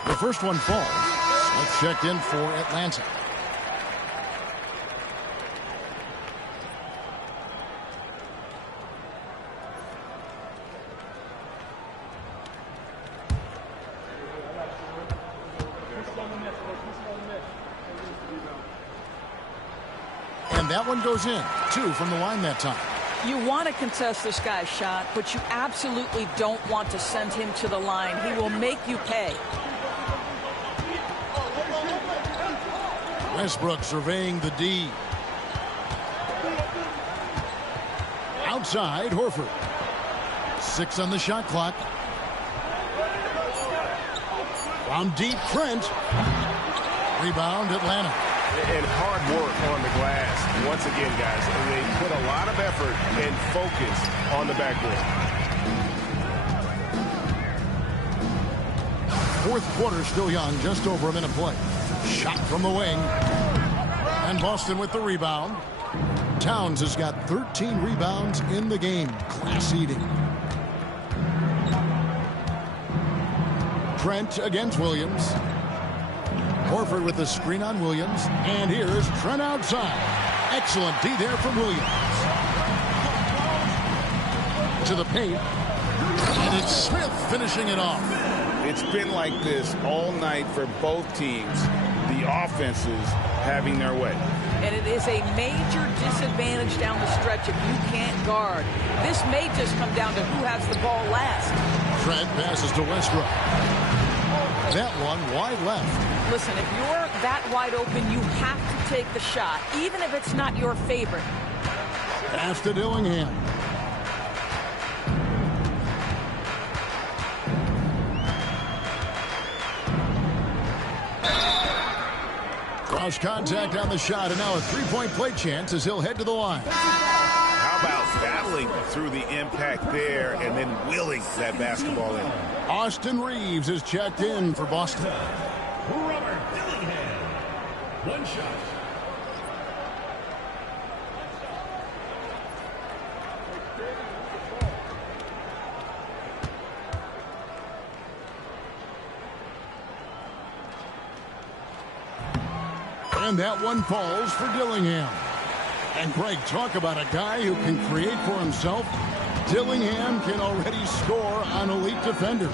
The first one falls. Smith checked in for Atlanta. And that one goes in. 2 from the line that time. You want to contest this guy's shot, but you absolutely don't want to send him to the line. He will make you pay. Westbrook surveying the D. Outside, Horford. 6 on the shot clock. Down deep, Trent. Rebound, Atlanta. And hard work on the glass. Once again, guys, they put a lot of effort and focus on the backboard. Fourth quarter still young, just over a minute play. Shot from the wing. And Boston with the rebound. Towns has got 13 rebounds in the game. Class eating. Trent against Williams. Horford with the screen on Williams. And here's Trent outside. Excellent D there from Williams. To the paint. And it's Smith finishing it off. It's been like this all night for both teams. The offenses having their way. And it is a major disadvantage down the stretch if you can't guard. This may just come down to who has the ball last. Trent passes to Westbrook. That one wide left. Listen, if you're that wide open, you have to take the shot, even if it's not your favorite. Pass to Dillingham. Lost contact on the shot, and now a three-point play chance as he'll head to the line. How about battling through the impact there and then willing that basketball in? Austin Reeves is checked in for Boston. Robert Dillingham. One shot. And that one falls for Dillingham. And Greg, talk about a guy who can create for himself. Dillingham can already score on elite defenders.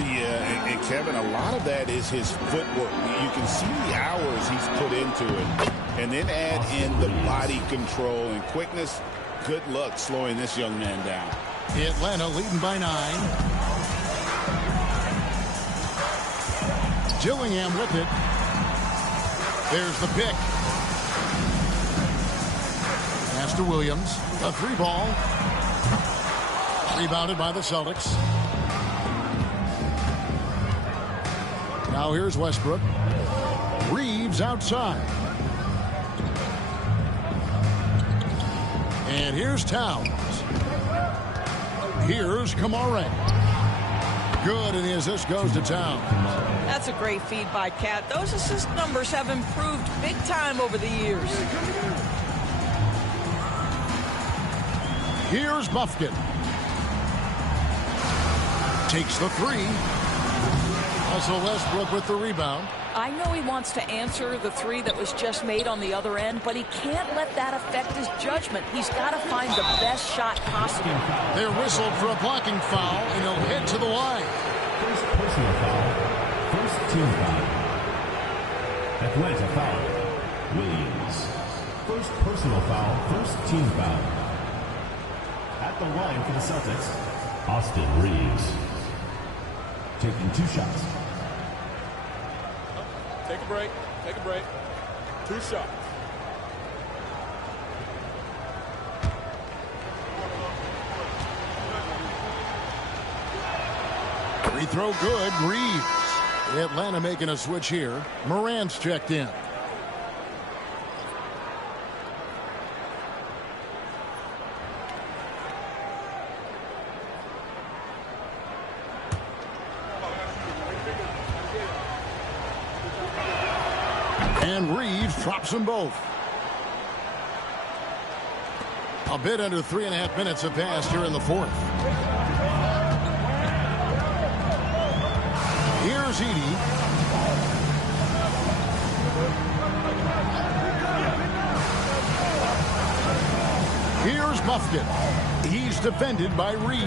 Yeah, and Kevin, a lot of that is his footwork. You can see the hours he's put into it. And then add in the body control and quickness. Good luck slowing this young man down. Atlanta leading by 9. Dillingham with it. There's the pick. Pass to Williams. A 3-ball. Rebounded by the Celtics. Now here's Westbrook. Reeves outside. And here's Towns. Here's Kamara. Good, and the assist goes to Towns. That's a great feed by Cat. Those assist numbers have improved big time over the years. Here's Buffkin. Takes the 3. Also Westbrook with the rebound. I know he wants to answer the 3 that was just made on the other end, but he can't let that affect his judgment. He's got to find the best shot possible. They're whistled for a blocking foul, and he'll head to the line. First personal foul. First team foul. Atlanta foul. Williams. First personal foul. First team foul. At the line for the Celtics, Austin Reeves. Taking 2 shots. Take a break. Take a break. 2 shots. Free throw good. Reeves. Atlanta making a switch here. Morant's checked in. And Reeves drops them both. A bit under 3.5 minutes have passed here in the 4th. Here's Edey. Here's Buffkin. He's defended by Reeves.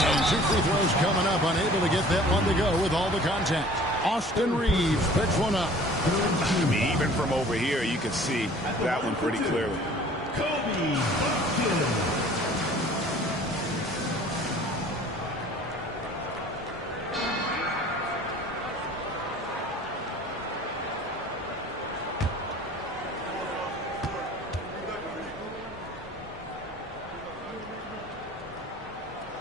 And 2 free throws coming up. Unable to get that one to go with all the contact. Austin Reeves picks one up. I mean, even from over here, you can see that one pretty clearly. Kobe Buffkin.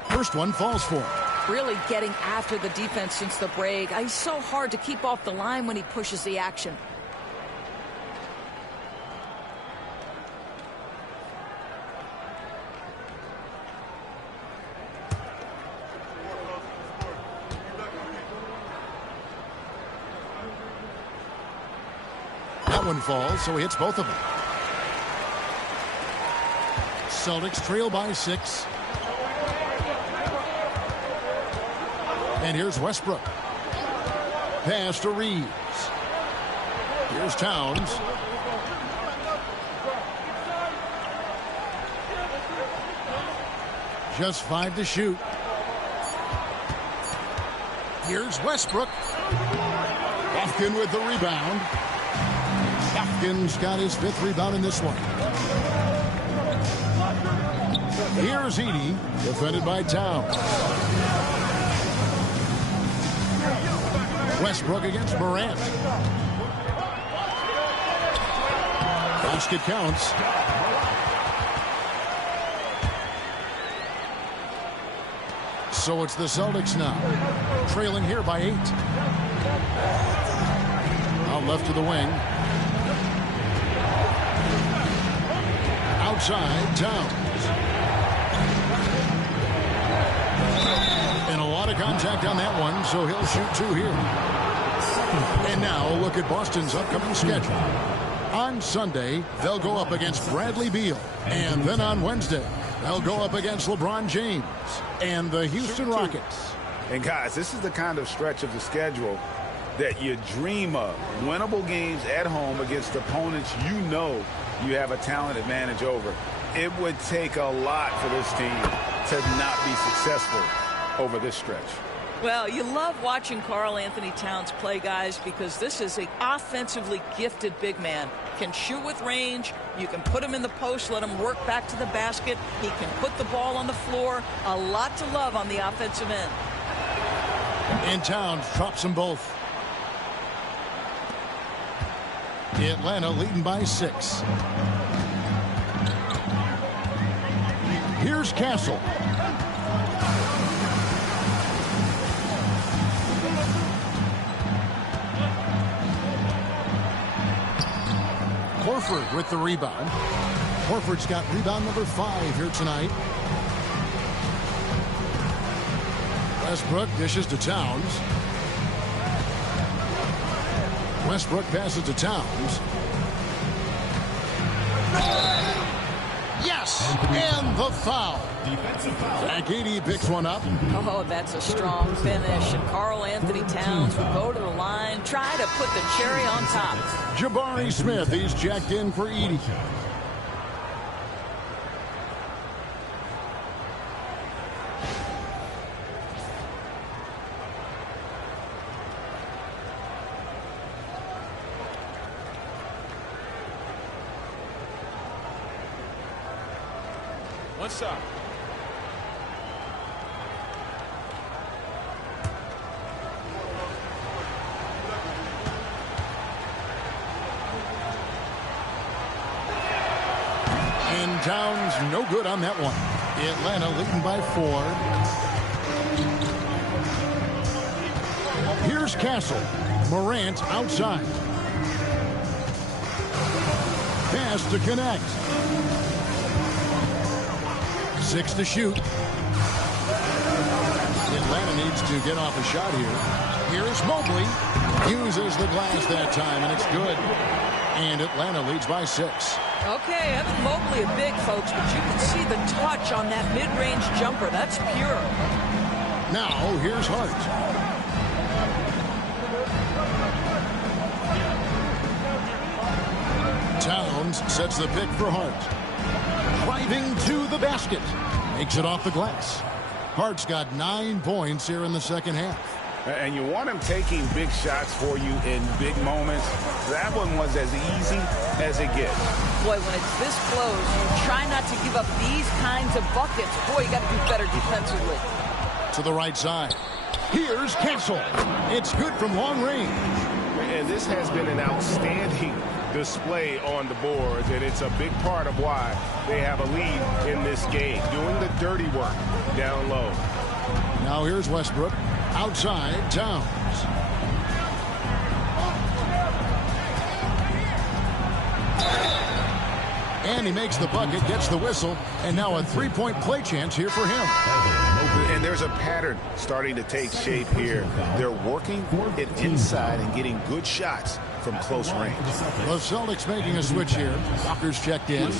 First one falls for him. Really getting after the defense since the break. He's so hard to keep off the line when he pushes the action. That one falls, so he hits both of them. Celtics trail by 6. And here's Westbrook. Pass to Reeves. Here's Towns. Just 5 to shoot. Here's Westbrook. Buffkin with the rebound. Buffkin's got his 5th rebound in this one. Here's Edey, defended by Towns. Westbrook against Morant. Basket counts. So it's the Celtics now, trailing here by 8. Out left to the wing. Outside, Towns. And a lot of contact on that one, so he'll shoot two here. And now look at Boston's upcoming schedule. On Sunday, they'll go up against Bradley Beal. And then on Wednesday, they'll go up against LeBron James and the Houston Rockets. And guys, this is the kind of stretch of the schedule that you dream of. Winnable games at home against opponents you know you have a talent advantage over. It would take a lot for this team to not be successful over this stretch. Well, you love watching Karl Anthony Towns play, guys, because this is an offensively gifted big man. Can shoot with range. You can put him in the post, let him work back to the basket. He can put the ball on the floor. A lot to love on the offensive end. And Towns drops them both. Atlanta leading by 6. Here's Castle. Horford with the rebound. Horford's got rebound number 5 here tonight. Westbrook dishes to Towns. Westbrook passes to Towns. Yes! And the foul. Zach Edey picks one up. Oh, that's a strong finish. And Karl Anthony Towns will go to the line, try to put the cherry on top. Jabari Smith, he's checked in for Edey. One shot. And Towns no good on that one. Atlanta leading by 4. Here's Castle. Morant outside. Pass to connect. 6 to shoot. Atlanta needs to get off a shot here. Here's Mobley. Uses the glass that time, and it's good. And Atlanta leads by 6. Okay, Evan Mobley a big, folks, but you can see the touch on that mid-range jumper. That's pure. Now, here's Hart. Towns sets the pick for Hart. Driving to the basket. Makes it off the glass. Hart's got 9 points here in the second half. And you want him taking big shots for you in big moments. That one was as easy as it gets. Boy, when it's this close, you try not to give up these kinds of buckets. Boy, you got to do better defensively. To the right side. Here's Castle. It's good from long range. And this has been an outstanding display on the boards, and it's a big part of why they have a lead in this game, doing the dirty work down low. Now here's Westbrook. Outside, Towns. And he makes the bucket, gets the whistle, and now a three-point play chance here for him. And there's a pattern starting to take shape here. They're working it inside and getting good shots from close range. The Celtics making a switch here. Walker's checked in.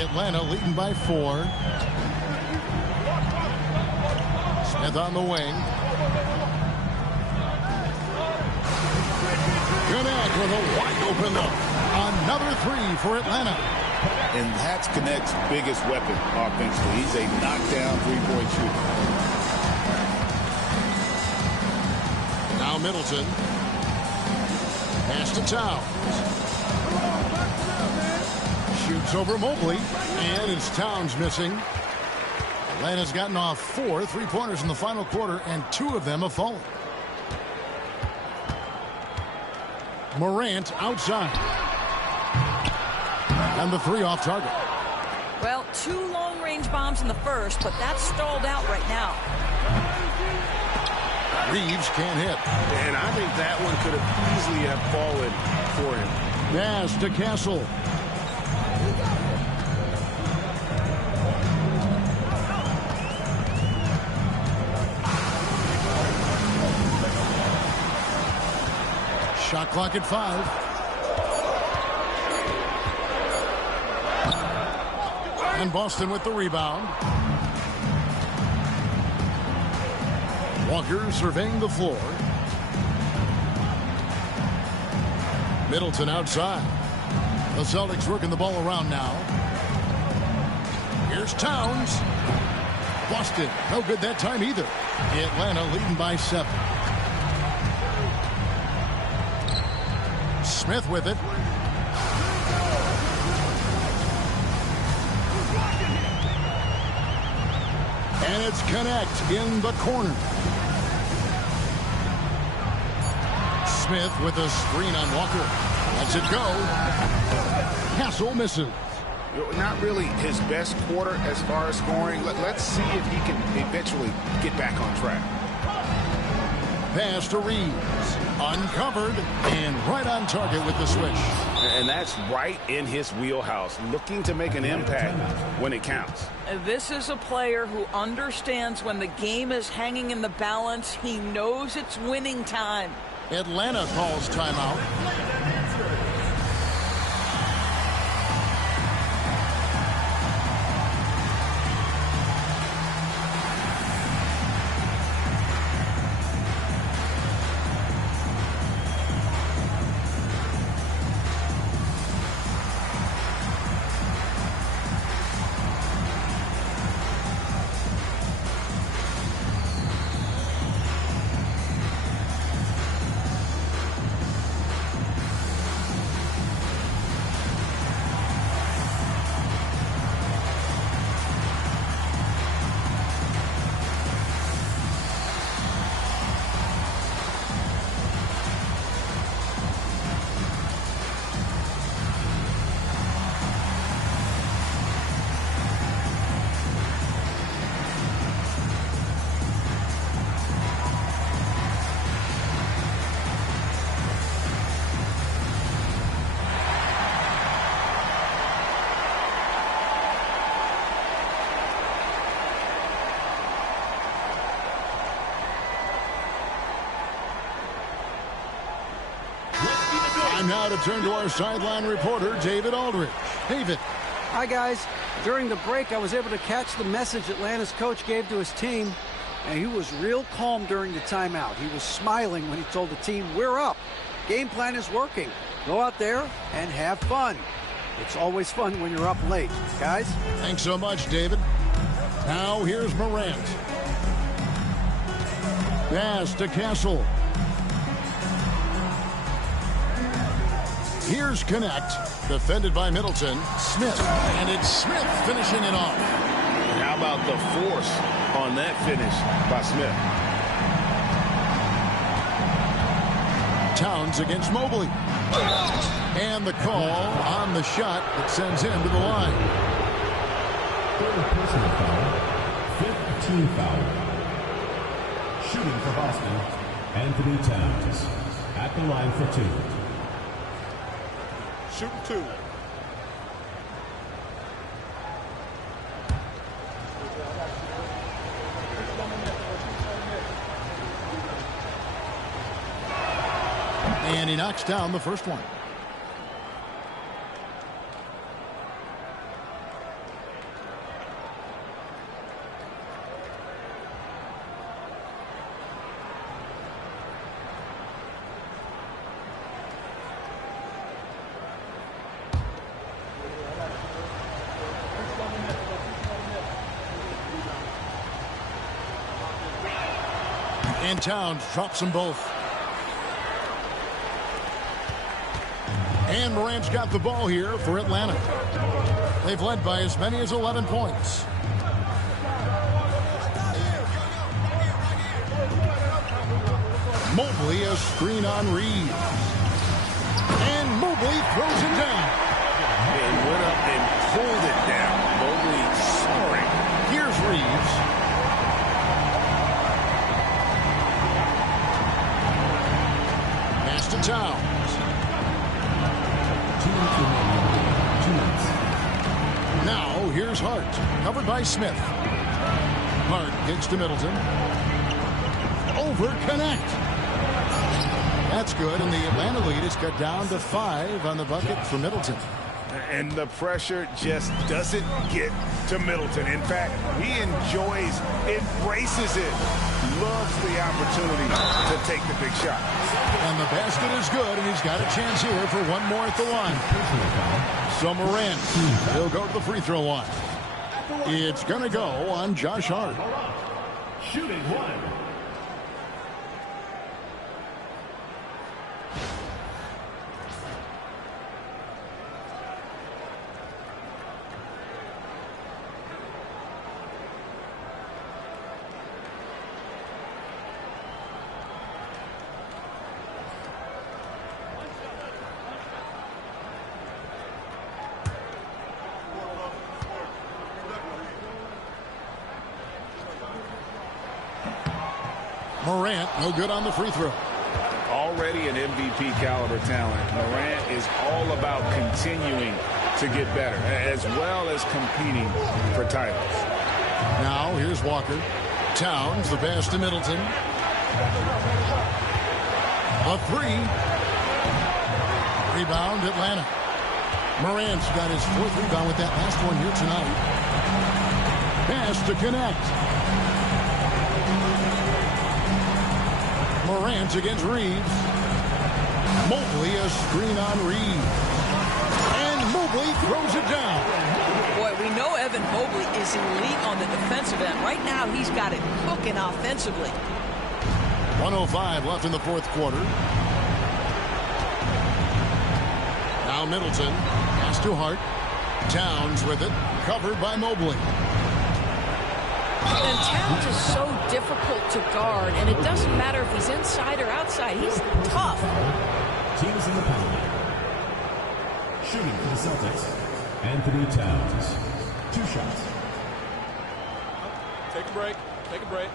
Atlanta leading by 4. Smith on the wing. Connect with a wide open look. Another 3 for Atlanta. And that's Connect's biggest weapon offensively. He's a knockdown three-point shooter. Now Middleton. Pass to Towns. Shoots over Mobley, and it's Towns missing. Atlanta's gotten off 4 3-pointers in the final quarter, and 2 of them have fallen. Morant outside. And the three off target. Well, 2 long-range bombs in the first, but that's stalled out right now. Reeves can't hit. And I think that one could have easily have fallen for him. Pass to Castle. Shot clock at 5. And Boston with the rebound. Walker surveying the floor. Middleton outside. The Celtics working the ball around now. Here's Towns. Boston, no good that time either. Atlanta leading by 7. Smith with it. And it's Connect in the corner. Smith with a screen on Walker. Lets it go. Castle misses. Not really his best quarter as far as scoring. Let's see if he can eventually get back on track. Pass to Reeves. Uncovered and right on target with the swish. And that's right in his wheelhouse, looking to make an impact when it counts. This is a player who understands when the game is hanging in the balance. He knows it's winning time. Atlanta calls timeout. Time now to turn to our sideline reporter, David Aldridge. David. Hi, guys. During the break, I was able to catch the message Atlanta's coach gave to his team, and he was real calm during the timeout. He was smiling when he told the team, we're up. Game plan is working. Go out there and have fun. It's always fun when you're up late. Guys? Thanks so much, David. Now here's Morant. Pass to Castle. Here's Connect, defended by Middleton. Smith, and it's Smith finishing it off. And how about the force on that finish by Smith? Towns against Mobley. And the call on the shot that sends him to the line. Third personal foul, fifth team foul. Shooting for Boston, Anthony Towns at the line for 2. Shooting 2. And he knocks down the first one. And Towns drops them both. And Morant's got the ball here for Atlanta. They've led by as many as 11 points. Mobley, a screen on Reeves. Mobley throws it down. And went up and pulled it down. Mobley soaring. Here's Reeves. Pass to Towns. 2 minutes remaining. 2 minutes. Now here's Hart. Covered by Smith. Hart kicks to Middleton. Over connect. That's good, and the Atlanta lead is cut down to 5 on the bucket for Middleton. And the pressure just doesn't get to Middleton. In fact, he enjoys, embraces it, loves the opportunity to take the big shot. And the basket is good, and he's got a chance here for one more at the line. So Morant, he'll go to the free throw line. It's going to go on Josh Hart. Shooting one. Morant, no good on the free throw. Already an MVP caliber talent, Morant is all about continuing to get better, as well as competing for titles. Now here's Walker. Towns, the pass to Middleton. A 3. Rebound, Atlanta. Morant's got his 4th rebound with that last one here tonight. Pass to connect. Morant against Reeves. Mobley, a screen on Reeves. And Mobley throws it down. Boy, we know Evan Mobley is elite on the defensive end. Right now, he's got it cooking offensively. 1:05 left in the 4th quarter. Now Middleton. Pass to Hart. Towns with it. Covered by Mobley. And Towns is so difficult to guard, and it doesn't matter if he's inside or outside. He's tough. Teams in the penalty. Shooting for the Celtics, Anthony Towns. 2 shots. Take a break. Take a break.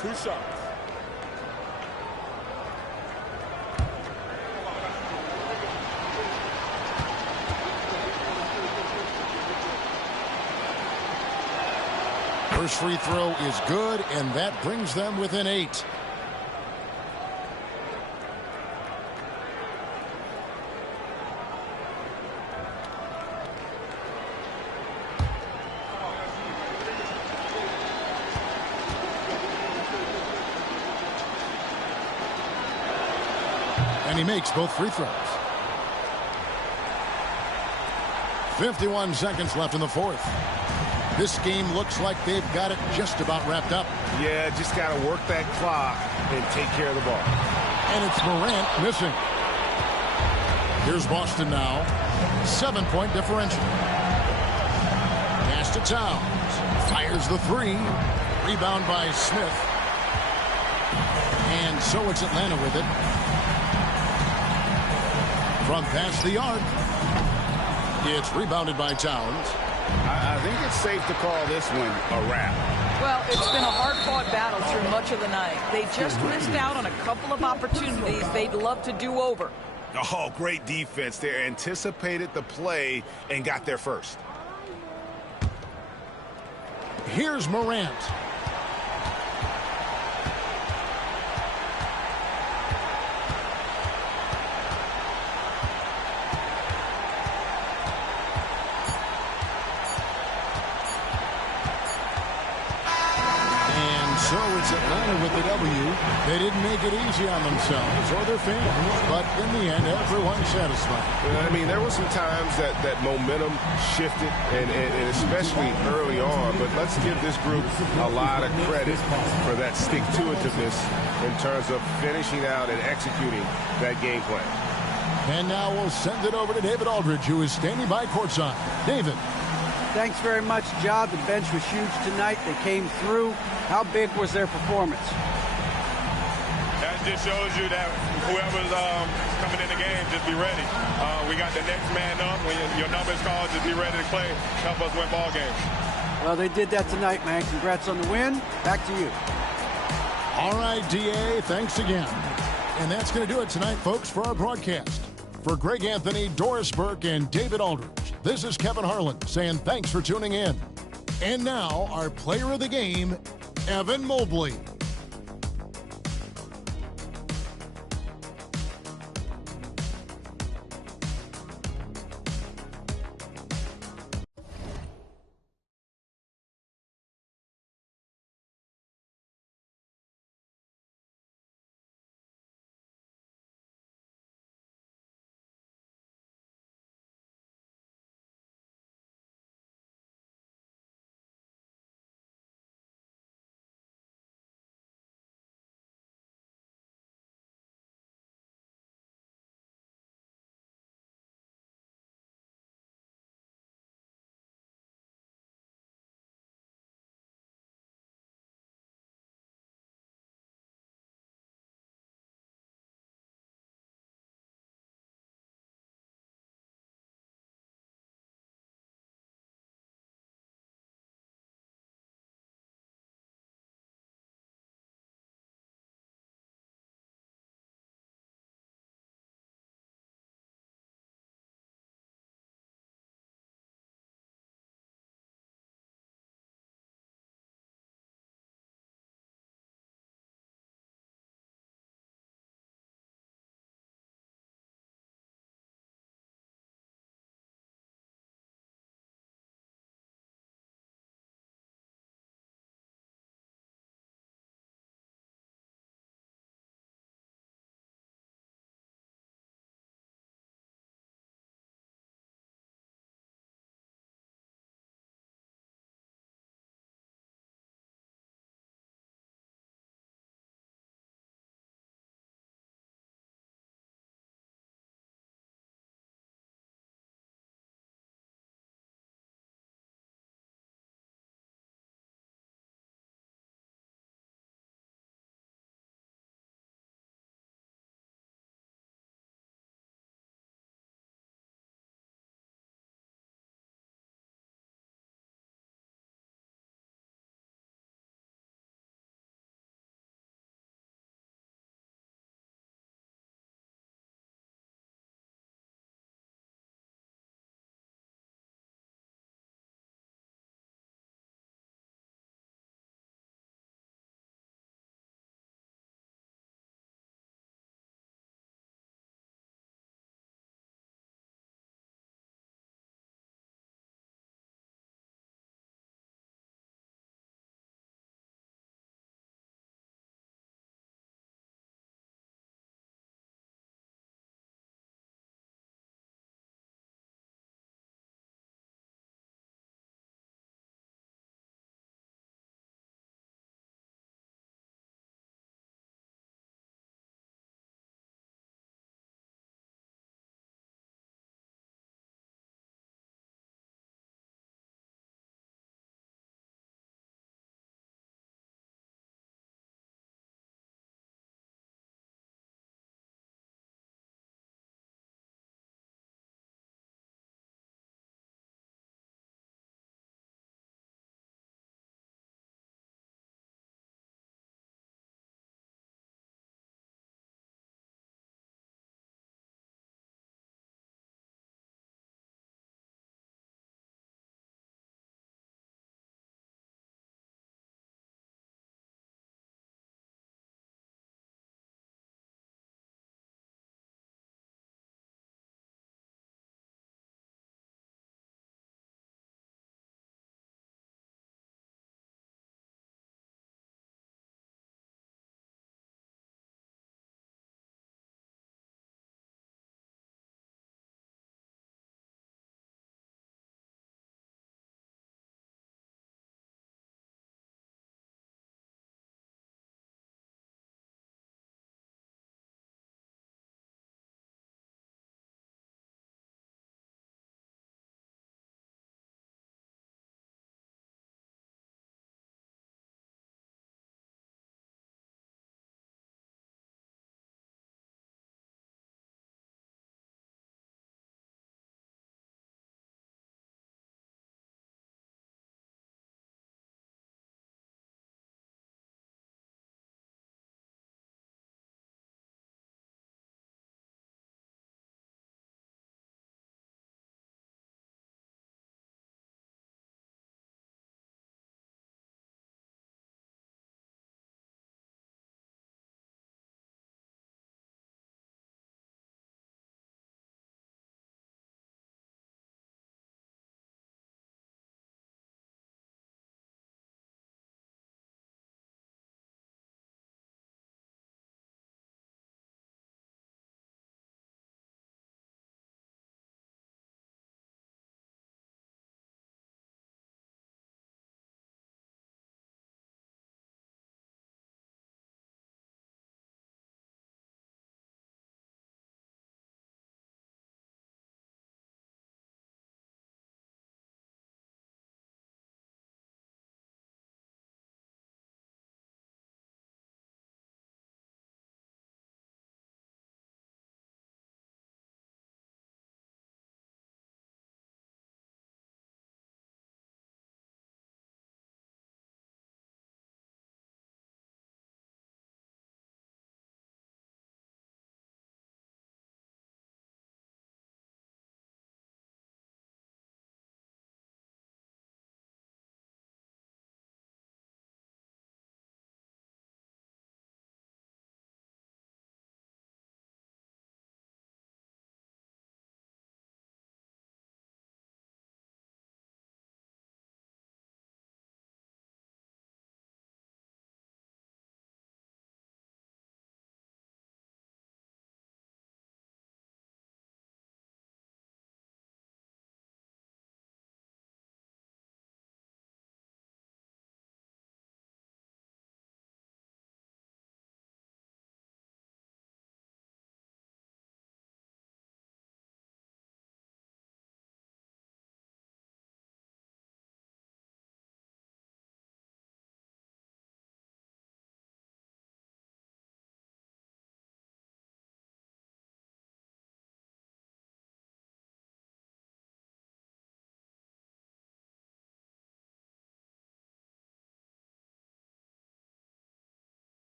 2 shots. First free throw is good, and that brings them within 8. And he makes both free throws. 51 seconds left in the 4th. This game looks like they've got it just about wrapped up. Yeah, just got to work that clock and take care of the ball. And it's Morant missing. Here's Boston now. 7-point differential. Pass to Towns. Fires the 3. Rebound by Smith. And so it's Atlanta with it. From past the arc. It's rebounded by Towns. I think it's safe to call this one a wrap. Well, it's been a hard-fought battle through much of the night. They just missed out on a couple of opportunities they'd love to do over. Oh, great defense. They anticipated the play and got there first. Here's Morant. So it's Atlanta with the W. They didn't make it easy on themselves or their fans, but in the end, everyone's satisfied. I mean, there were some times that momentum shifted, and especially early on, but let's give this group a lot of credit for that stick-to-itiveness in terms of finishing out and executing that game plan. And now we'll send it over to David Aldridge, who is standing by courtside. David. Thanks very much, John. The bench was huge tonight. They came through. How big was their performance? just shows you that whoever's coming in the game, just be ready. We got the next man up. When your number is called, just be ready to play. Help us win ball games. Well, they did that tonight, man. Congrats on the win. Back to you. All right, DA, thanks again. And that's going to do it tonight, folks, for our broadcast. For Greg Anthony, Doris Burke, and David Aldridge, this is Kevin Harlan saying thanks for tuning in. And now, our player of the game, Evan Mobley.